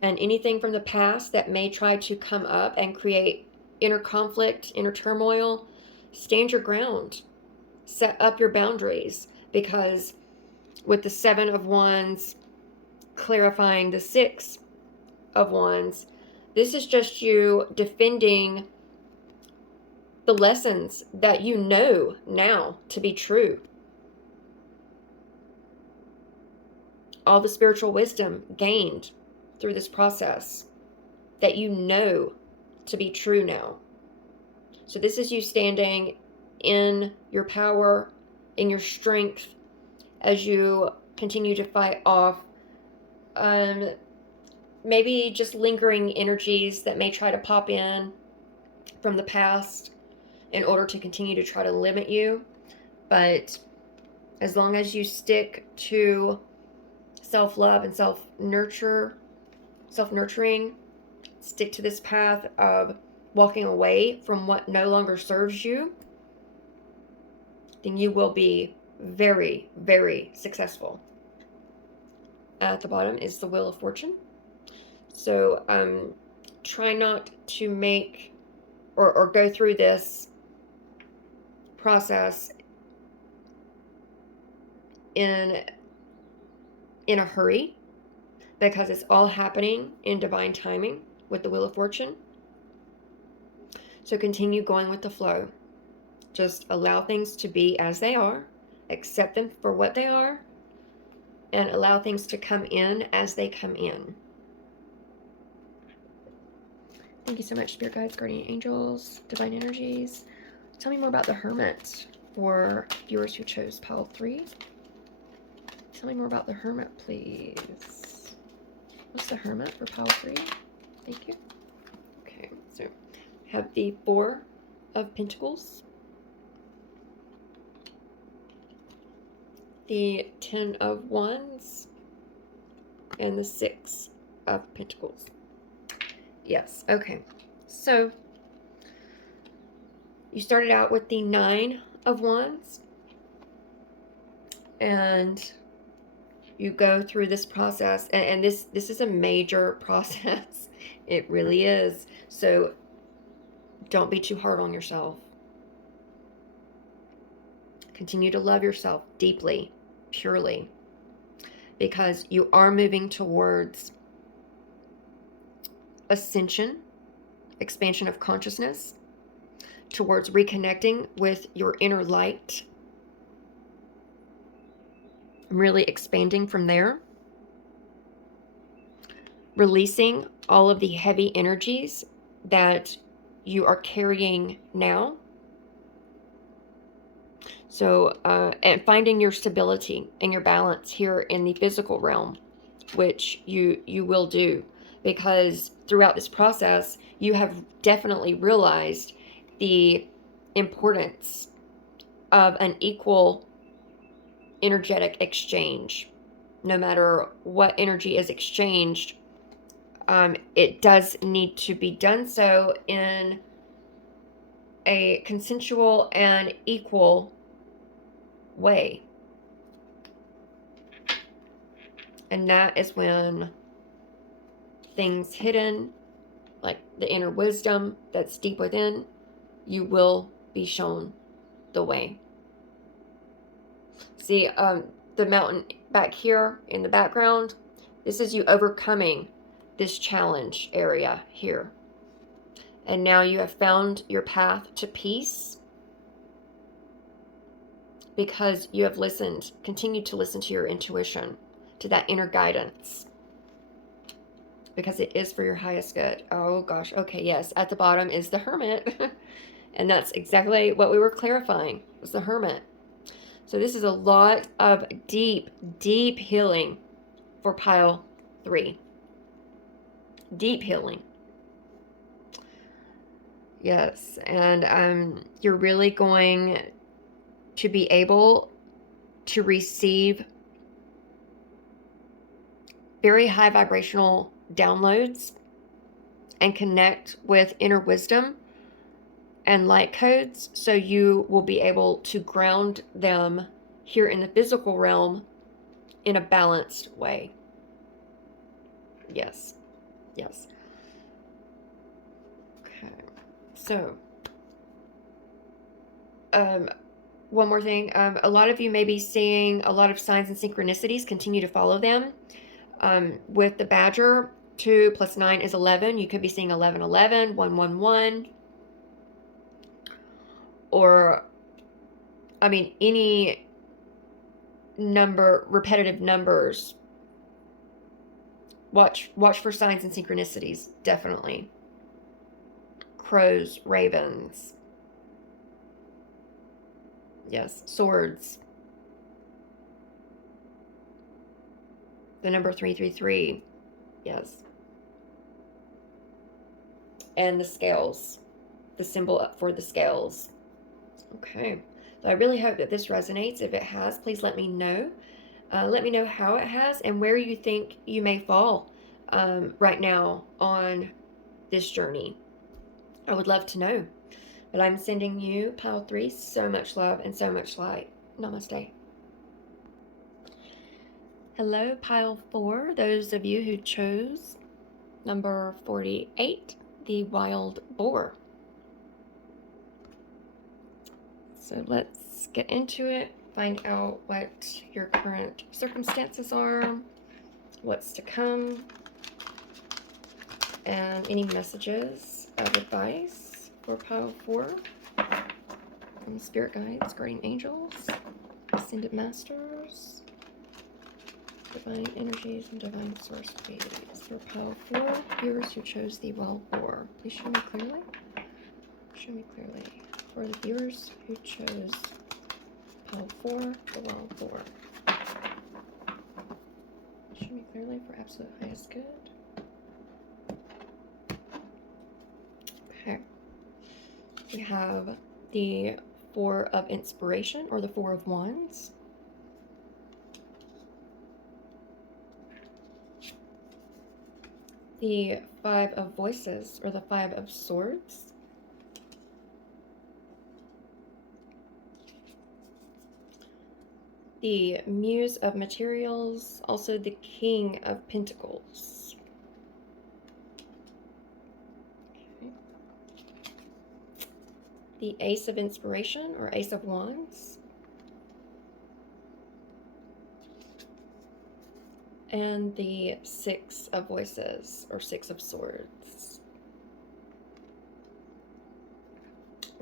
And anything from the past that may try to come up and create inner conflict, inner turmoil, stand your ground. Set up your boundaries, because with the 7 of Wands clarifying the 6 of Wands, this is just you defending the lessons that you know now to be true. All the spiritual wisdom gained through this process that you know to be true now. So this is you standing in your power, in your strength, as you continue to fight off maybe just lingering energies that may try to pop in from the past in order to continue to try to limit you. But as long as you stick to self-love and self-nurturing, stick to this path of walking away from what no longer serves you, then you will be very, very successful. At the bottom is the Wheel of Fortune. So try not to make or go through this process in a hurry, because it's all happening in divine timing with the Wheel of Fortune. So continue going with the flow. Just allow things to be as they are, accept them for what they are, and allow things to come in as they come in. Thank you so much, Spirit Guides, Guardian Angels, Divine Energies. Tell me more about the Hermit for viewers who chose pile 3. Tell me more about the Hermit, please. What's the Hermit for pile 3? Thank you. Okay, so have the 4 of Pentacles, the 10 of Wands, and the 6 of Pentacles. Yes, okay. So you started out with the 9 of Wands, and you go through this process, and this is a major process. It really is. So don't be too hard on yourself. Continue to love yourself deeply, purely, because you are moving towards ascension, expansion of consciousness. towards reconnecting with your inner light. Really expanding from there. Releasing all of the heavy energies that you are carrying now. So, and finding your stability and your balance here in the physical realm, which you will do, because throughout this process, you have definitely realized the importance of an equal energetic exchange. No matter what energy is exchanged, it does need to be done so in a consensual and equal way. And that is when things hidden, like the inner wisdom that's deep within, you will be shown the way. See, the mountain back here in the background, this is you overcoming this challenge area here. And now you have found your path to peace because you have listened, continued to listen to your intuition, to that inner guidance, because it is for your highest good. Oh gosh, okay, yes, at the bottom is the Hermit. And that's exactly what we were clarifying, was the Hermit. So this is a lot of deep, deep healing for pile 3. Deep healing. Yes, and you're really going to be able to receive very high vibrational downloads and connect with inner wisdom and light codes, so you will be able to ground them here in the physical realm in a balanced way. Yes. Yes. Okay. So, one more thing. A lot of you may be seeing a lot of signs and synchronicities. Continue to follow them. With the Badger, 2 plus 9 is 11. You could be seeing 1111, 111, or, I mean, any number, repetitive numbers. Watch for signs and synchronicities, definitely. Crows, ravens. Yes, swords. The number 333. Yes. And the scales. The symbol for the scales. Okay. So I really hope that this resonates. If it has, please let me know. Let me know how it has and where you think you may fall right now on this journey. I would love to know. But I'm sending you, pile 3, so much love and so much light. Namaste. Hello, pile 4. Those of you who chose number 48, the wild boar. So let's get into it, find out what your current circumstances are, what's to come, and any messages of advice for pile 4 from spirit guides, guardian angels, ascended masters, divine energies, and divine source beings. For pile 4, viewers who chose the wild boar, please show me clearly. Show me clearly. For the viewers who chose pile 4, the wild boar. Show me clearly for absolute highest good. Okay. We have the 4 of inspiration, or the 4 of wands. The 5 of voices, or the 5 of swords. The muse of materials, also the king of pentacles. Okay. The ace of inspiration, or ace of wands. And the 6 of voices, or 6 of swords.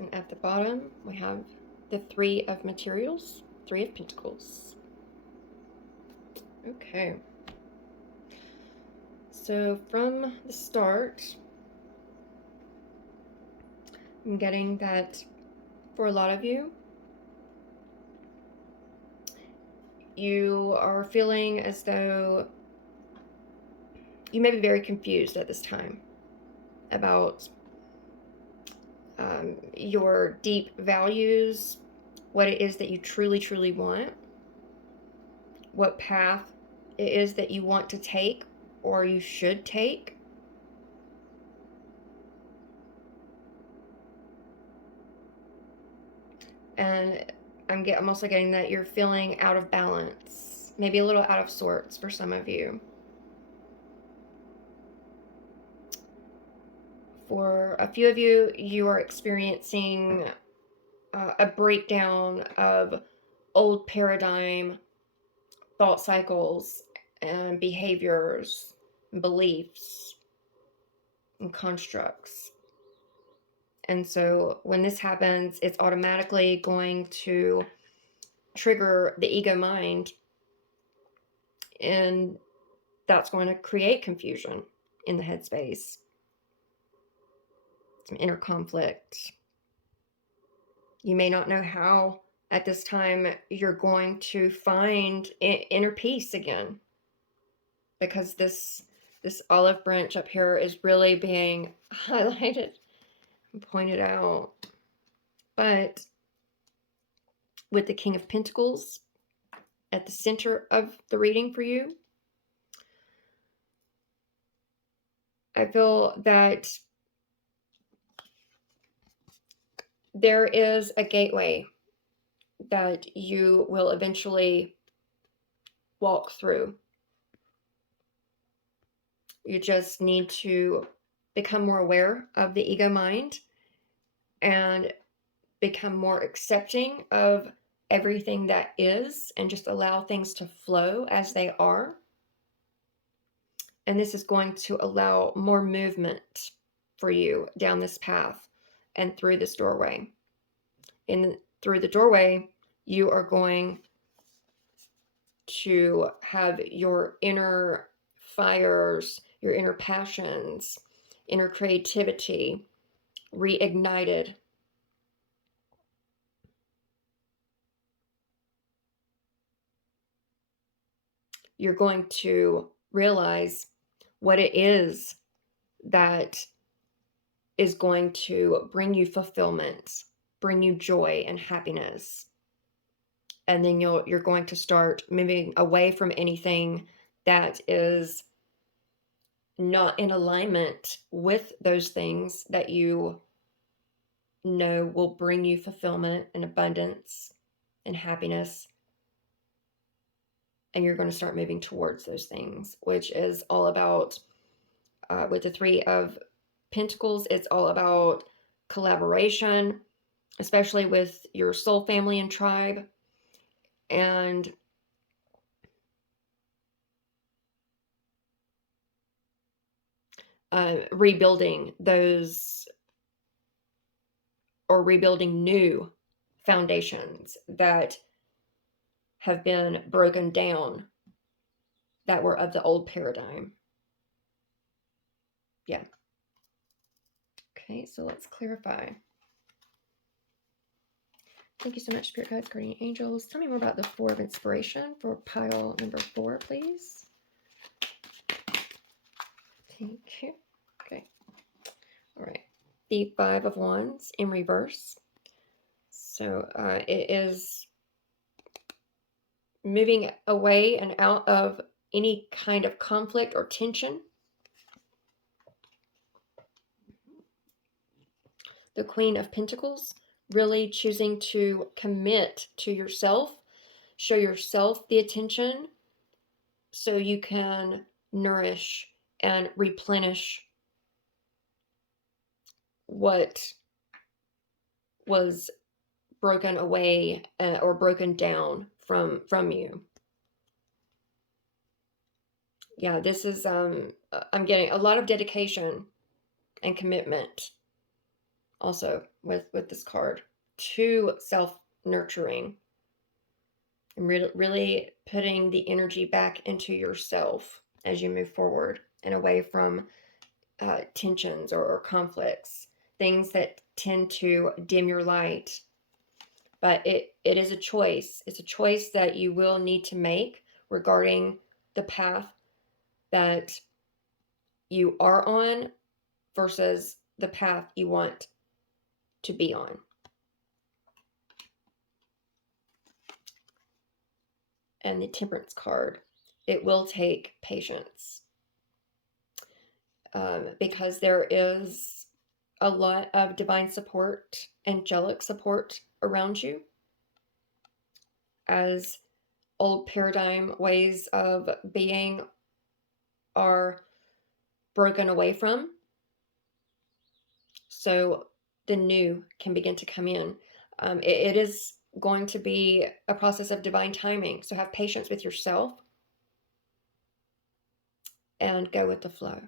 And at the bottom, we have the Three of Materials, Three of Pentacles. Okay. So from the start, I'm getting that for a lot of you, you are feeling as though you may be very confused at this time about your deep values, what it is that you truly, truly want, what path it is that you want to take or you should take. And I'm also getting that you're feeling out of balance, maybe a little out of sorts for some of you. For a few of you, you are experiencing a breakdown of old paradigm thought cycles and behaviors and beliefs and constructs. And so when this happens, it's automatically going to trigger the ego mind, and that's going to create confusion in the headspace, some inner conflict. You may not know how at this time you're going to find inner peace again, because this olive branch up here is really being highlighted and pointed out. But with the King of Pentacles at the center of the reading for you, I feel that there is a gateway that you will eventually walk through. You just need to become more aware of the ego mind and become more accepting of everything that is, and just allow things to flow as they are. And this is going to allow more movement for you down this path and through this doorway. Through the doorway, you are going to have your inner fires, your inner passions, inner creativity reignited. You're going to realize what it is that is going to bring you fulfillment, bring you joy and happiness. And then you're going to start moving away from anything that is not in alignment with those things that you know will bring you fulfillment and abundance and happiness. And you're going to start moving towards those things, which is all about, with the Three of Pentacles, it's all about collaboration, especially with your soul family and tribe, and rebuilding those, or rebuilding new foundations that have been broken down, that were of the old paradigm. Yeah. Okay, so let's clarify. Thank you so much, Spirit Guides, Guardian Angels. Tell me more about the Four of Inspiration for pile number 4, please. Thank you. Okay. All right. The Five of Wands in reverse. So it is moving away and out of any kind of conflict or tension. The Queen of Pentacles, really choosing to commit to yourself, show yourself the attention so you can nourish and replenish what was broken away or broken down from you. Yeah, this is I'm getting a lot of dedication and commitment also with this card. Too self-nurturing. And really putting the energy back into yourself as you move forward and away from tensions or conflicts, things that tend to dim your light. But it is a choice. It's a choice that you will need to make regarding the path that you are on versus the path you want to be on. And the Temperance card, it will take patience, because there is a lot of divine support, angelic support around you, as old paradigm ways of being are broken away from. So the new can begin to come in. It is going to be a process of divine timing. So have patience with yourself and go with the flow.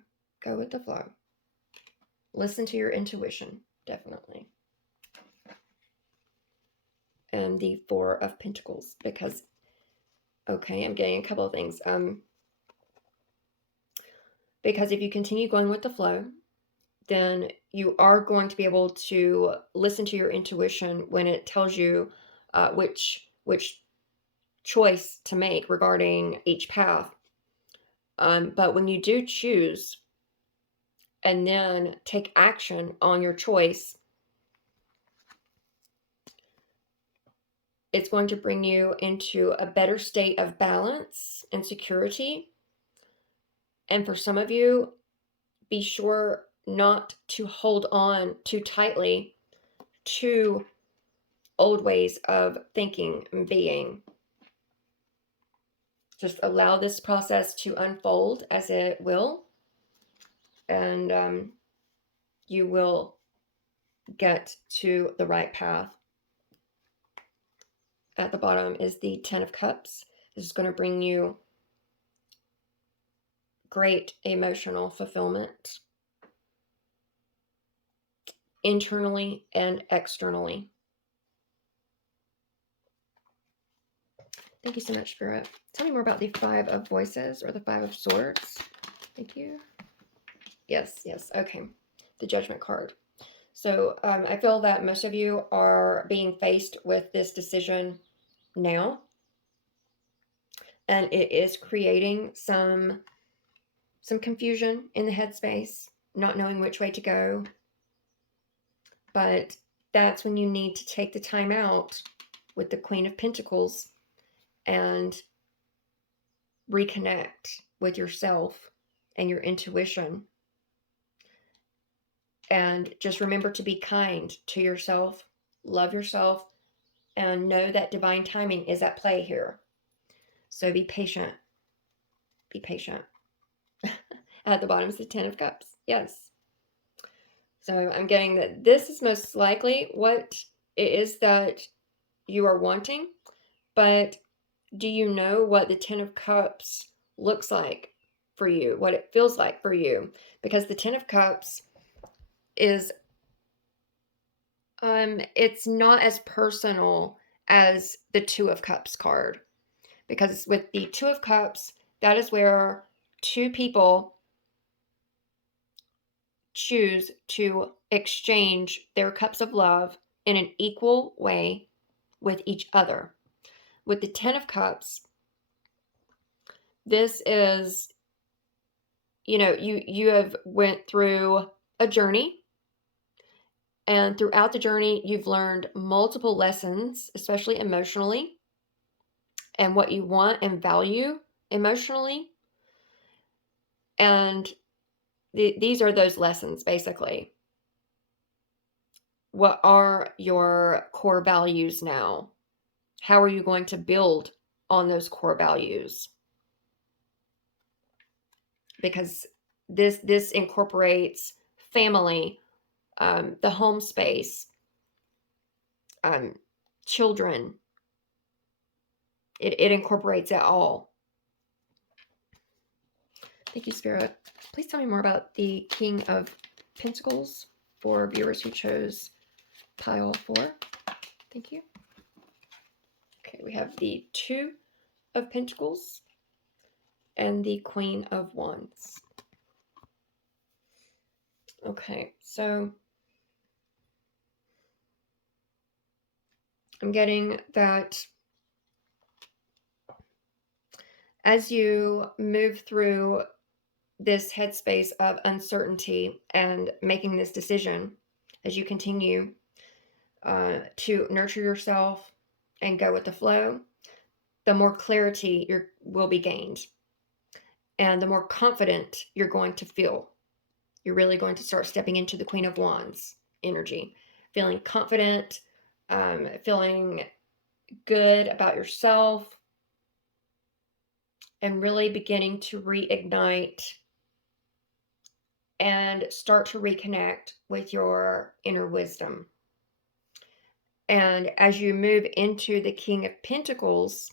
Go with the flow. Listen to your intuition, definitely. And the Four of Pentacles, because, okay, I'm getting a couple of things. Because if you continue going with the flow, then you are going to be able to listen to your intuition when it tells you which choice to make regarding each path. But when you do choose and then take action on your choice, it's going to bring you into a better state of balance and security. And for some of you, be sure not to hold on too tightly to old ways of thinking and being. Just allow this process to unfold as it will, and you will get to the right path. At the bottom is the Ten of Cups. This is going to bring you great emotional fulfillment, internally and externally. Thank you so much, Spirit. Tell me more about the Five of Voices or the Five of Swords. Thank you. Yes, okay. The Judgment card. So I feel that most of you are being faced with this decision now, and it is creating some confusion in the headspace, not knowing which way to go. But that's when you need to take the time out with the Queen of Pentacles and reconnect with yourself and your intuition. And just remember to be kind to yourself, love yourself, and know that divine timing is at play here. So be patient. Be patient. At the bottom is the Ten of Cups. Yes. So I'm getting that this is most likely what it is that you are wanting. But do you know what the Ten of Cups looks like for you? What it feels like for you? Because the Ten of Cups is, it's not as personal as the Two of Cups card. Because with the Two of Cups, that is where two people choose to exchange their cups of love in an equal way with each other. With the Ten of Cups, this is, you have went through a journey, and throughout the journey, you've learned multiple lessons, especially emotionally, and what you want and value emotionally. And these are those lessons, basically. What are your core values now? How are you going to build on those core values? Because this incorporates family, the home space, children. It incorporates it all. Thank you, Spirit. Please tell me more about the King of Pentacles for viewers who chose pile 4. Thank you. Okay, we have the 2 of Pentacles and the Queen of Wands. Okay, so I'm getting that as you move through this headspace of uncertainty and making this decision, as you continue to nurture yourself and go with the flow, the more clarity will be gained. And the more confident you're going to feel. You're really going to start stepping into the Queen of Wands energy, feeling confident, feeling good about yourself, and really beginning to reignite and start to reconnect with your inner wisdom. And as you move into the King of Pentacles,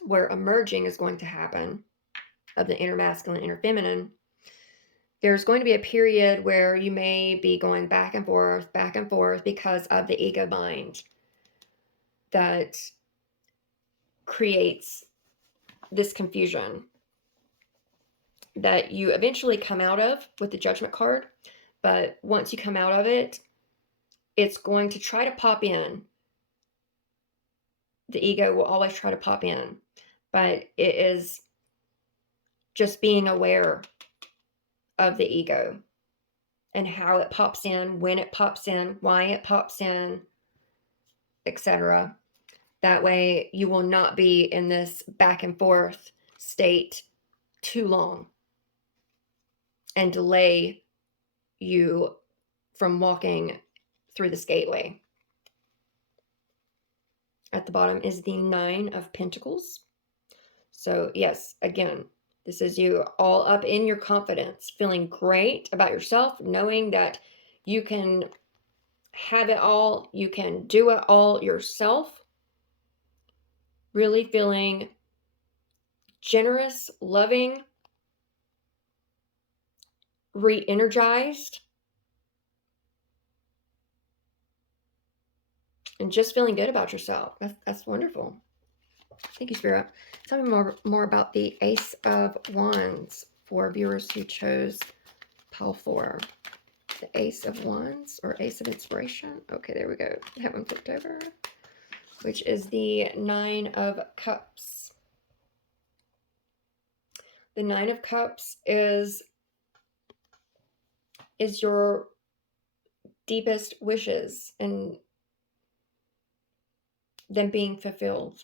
where emerging is going to happen of the inner masculine, inner feminine, there's going to be a period where you may be going back and forth because of the ego mind that creates this confusion that you eventually come out of with the Judgment card. But once you come out of it, it's going to try to pop in. The ego will always try to pop in, but it is just being aware of the ego and how it pops in, when it pops in, why it pops in, etc. That way you will not be in this back and forth state too long and delay you from walking through this gateway. At the bottom is the 9 of Pentacles. So yes, again, this is you all up in your confidence, feeling great about yourself, knowing that you can have it all, you can do it all yourself. Really feeling generous, loving, re-energized, and just feeling good about yourself. That's wonderful. Thank you, Spirit. Tell me more about the Ace of Wands for viewers who chose pile 4. The Ace of Wands or Ace of Inspiration. Okay, there we go. That one flipped over, which is the 9 of Cups. The 9 of Cups is your deepest wishes and them being fulfilled.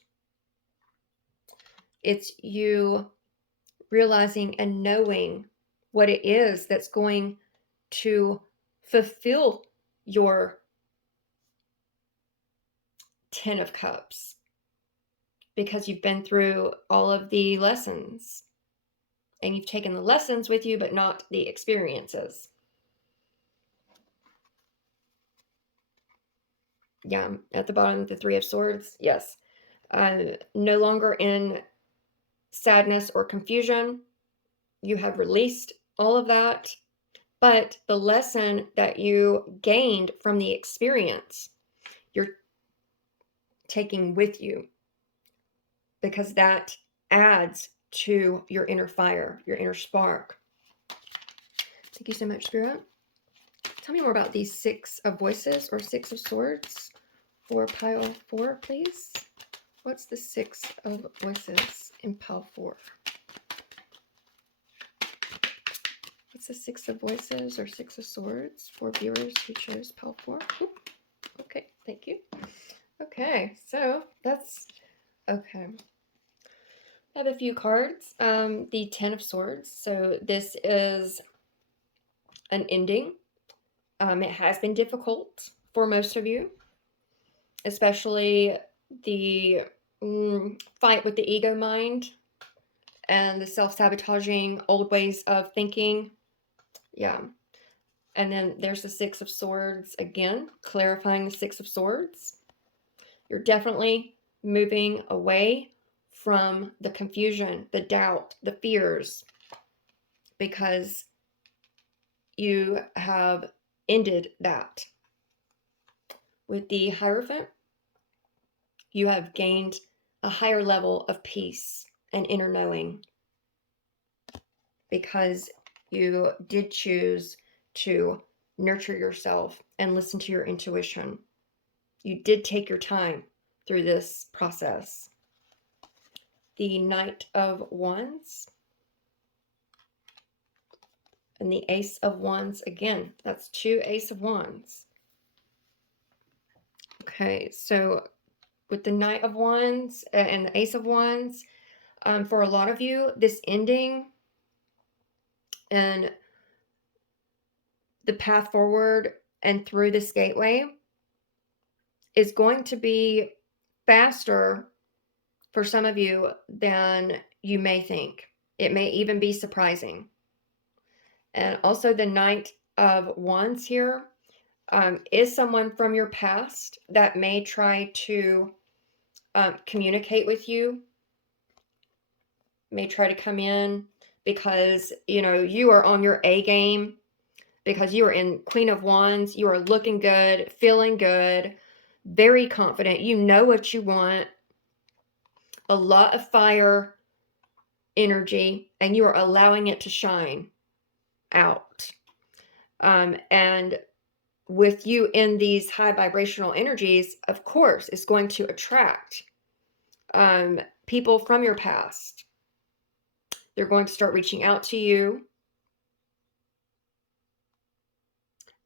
It's you realizing and knowing what it is that's going to fulfill your 10 of Cups, because you've been through all of the lessons and you've taken the lessons with you, but not the experiences. Yeah, at the bottom, the 3 of Swords. Yes. No longer in sadness or confusion. You have released all of that. But the lesson that you gained from the experience, you're taking with you, because that adds to your inner fire, your inner spark. Thank you so much, Spirit. Tell me more about these 6 of Voices or 6 of Swords for pile 4, please. What's the 6 of Voices in pile 4? What's the 6 of Voices or 6 of Swords for viewers who chose pile 4? Oop. Okay, thank you. Okay, so that's okay. I have a few cards. The 10 of Swords. So this is an ending. It has been difficult for most of you, especially the fight with the ego mind and the self-sabotaging old ways of thinking. Yeah. And then there's the 6 of Swords again, clarifying the 6 of Swords. You're definitely moving away from the confusion, the doubt, the fears, because you have ended that. With the Hierophant, you have gained a higher level of peace and inner knowing because you did choose to nurture yourself and listen to your intuition. You did take your time through this process. The Knight of Wands and the Ace of Wands. Again, that's 2 Ace of Wands. Okay, so with the Knight of Wands and the Ace of Wands, for a lot of you, this ending and the path forward and through this gateway is going to be faster for some of you than you may think. It may even be surprising. And also the Knight of Wands here is someone from your past that may try to communicate with you, may try to come in because, you know, you are on your A game, because you are in Queen of Wands. You are looking good, feeling good, very confident. You know what you want. A lot of fire energy, and you are allowing it to shine out. And with you in these high vibrational energies, of course, it's going to attract people from your past. They're going to start reaching out to you.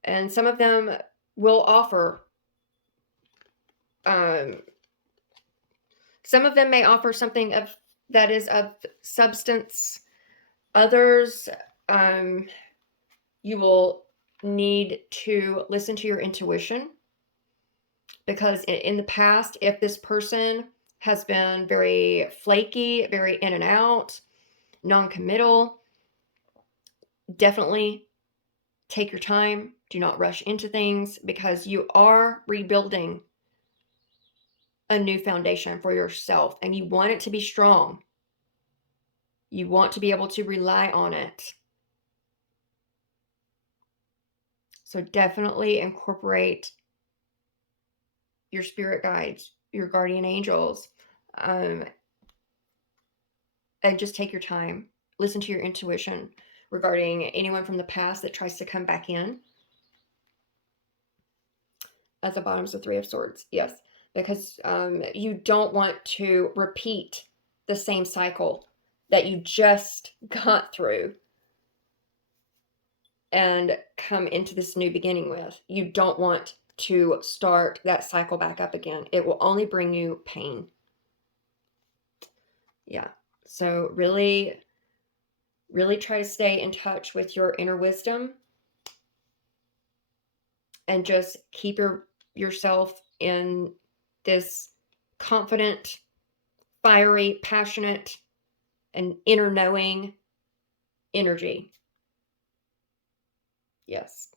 And some of them will offer, some of them may offer something that is of substance. Others, you will need to listen to your intuition, because in the past, if this person has been very flaky, very in and out, non-committal, definitely take your time. Do not rush into things, because you are rebuilding a new foundation for yourself, and you want it to be strong. You want to be able to rely on it. So definitely incorporate your spirit guides, your guardian angels, and just take your time. Listen to your intuition regarding anyone from the past that tries to come back in. At the bottom is the Three of Swords. Yes, because you don't want to repeat the same cycle that you just got through and come into this new beginning with. You don't want to start that cycle back up again. It will only bring you pain. Yeah. So really, really try to stay in touch with your inner wisdom and just keep yourself in this confident, fiery, passionate, and inner knowing energy. Yes.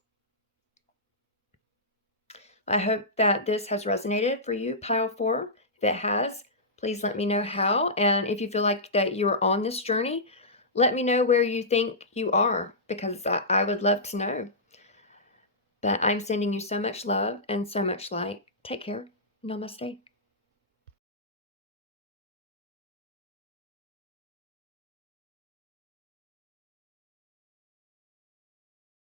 I hope that this has resonated for you, Pile 4. If it has, please let me know how. And if you feel like that you're on this journey, let me know where you think you are, because I would love to know. But I'm sending you so much love and so much light. Take care. Namaste.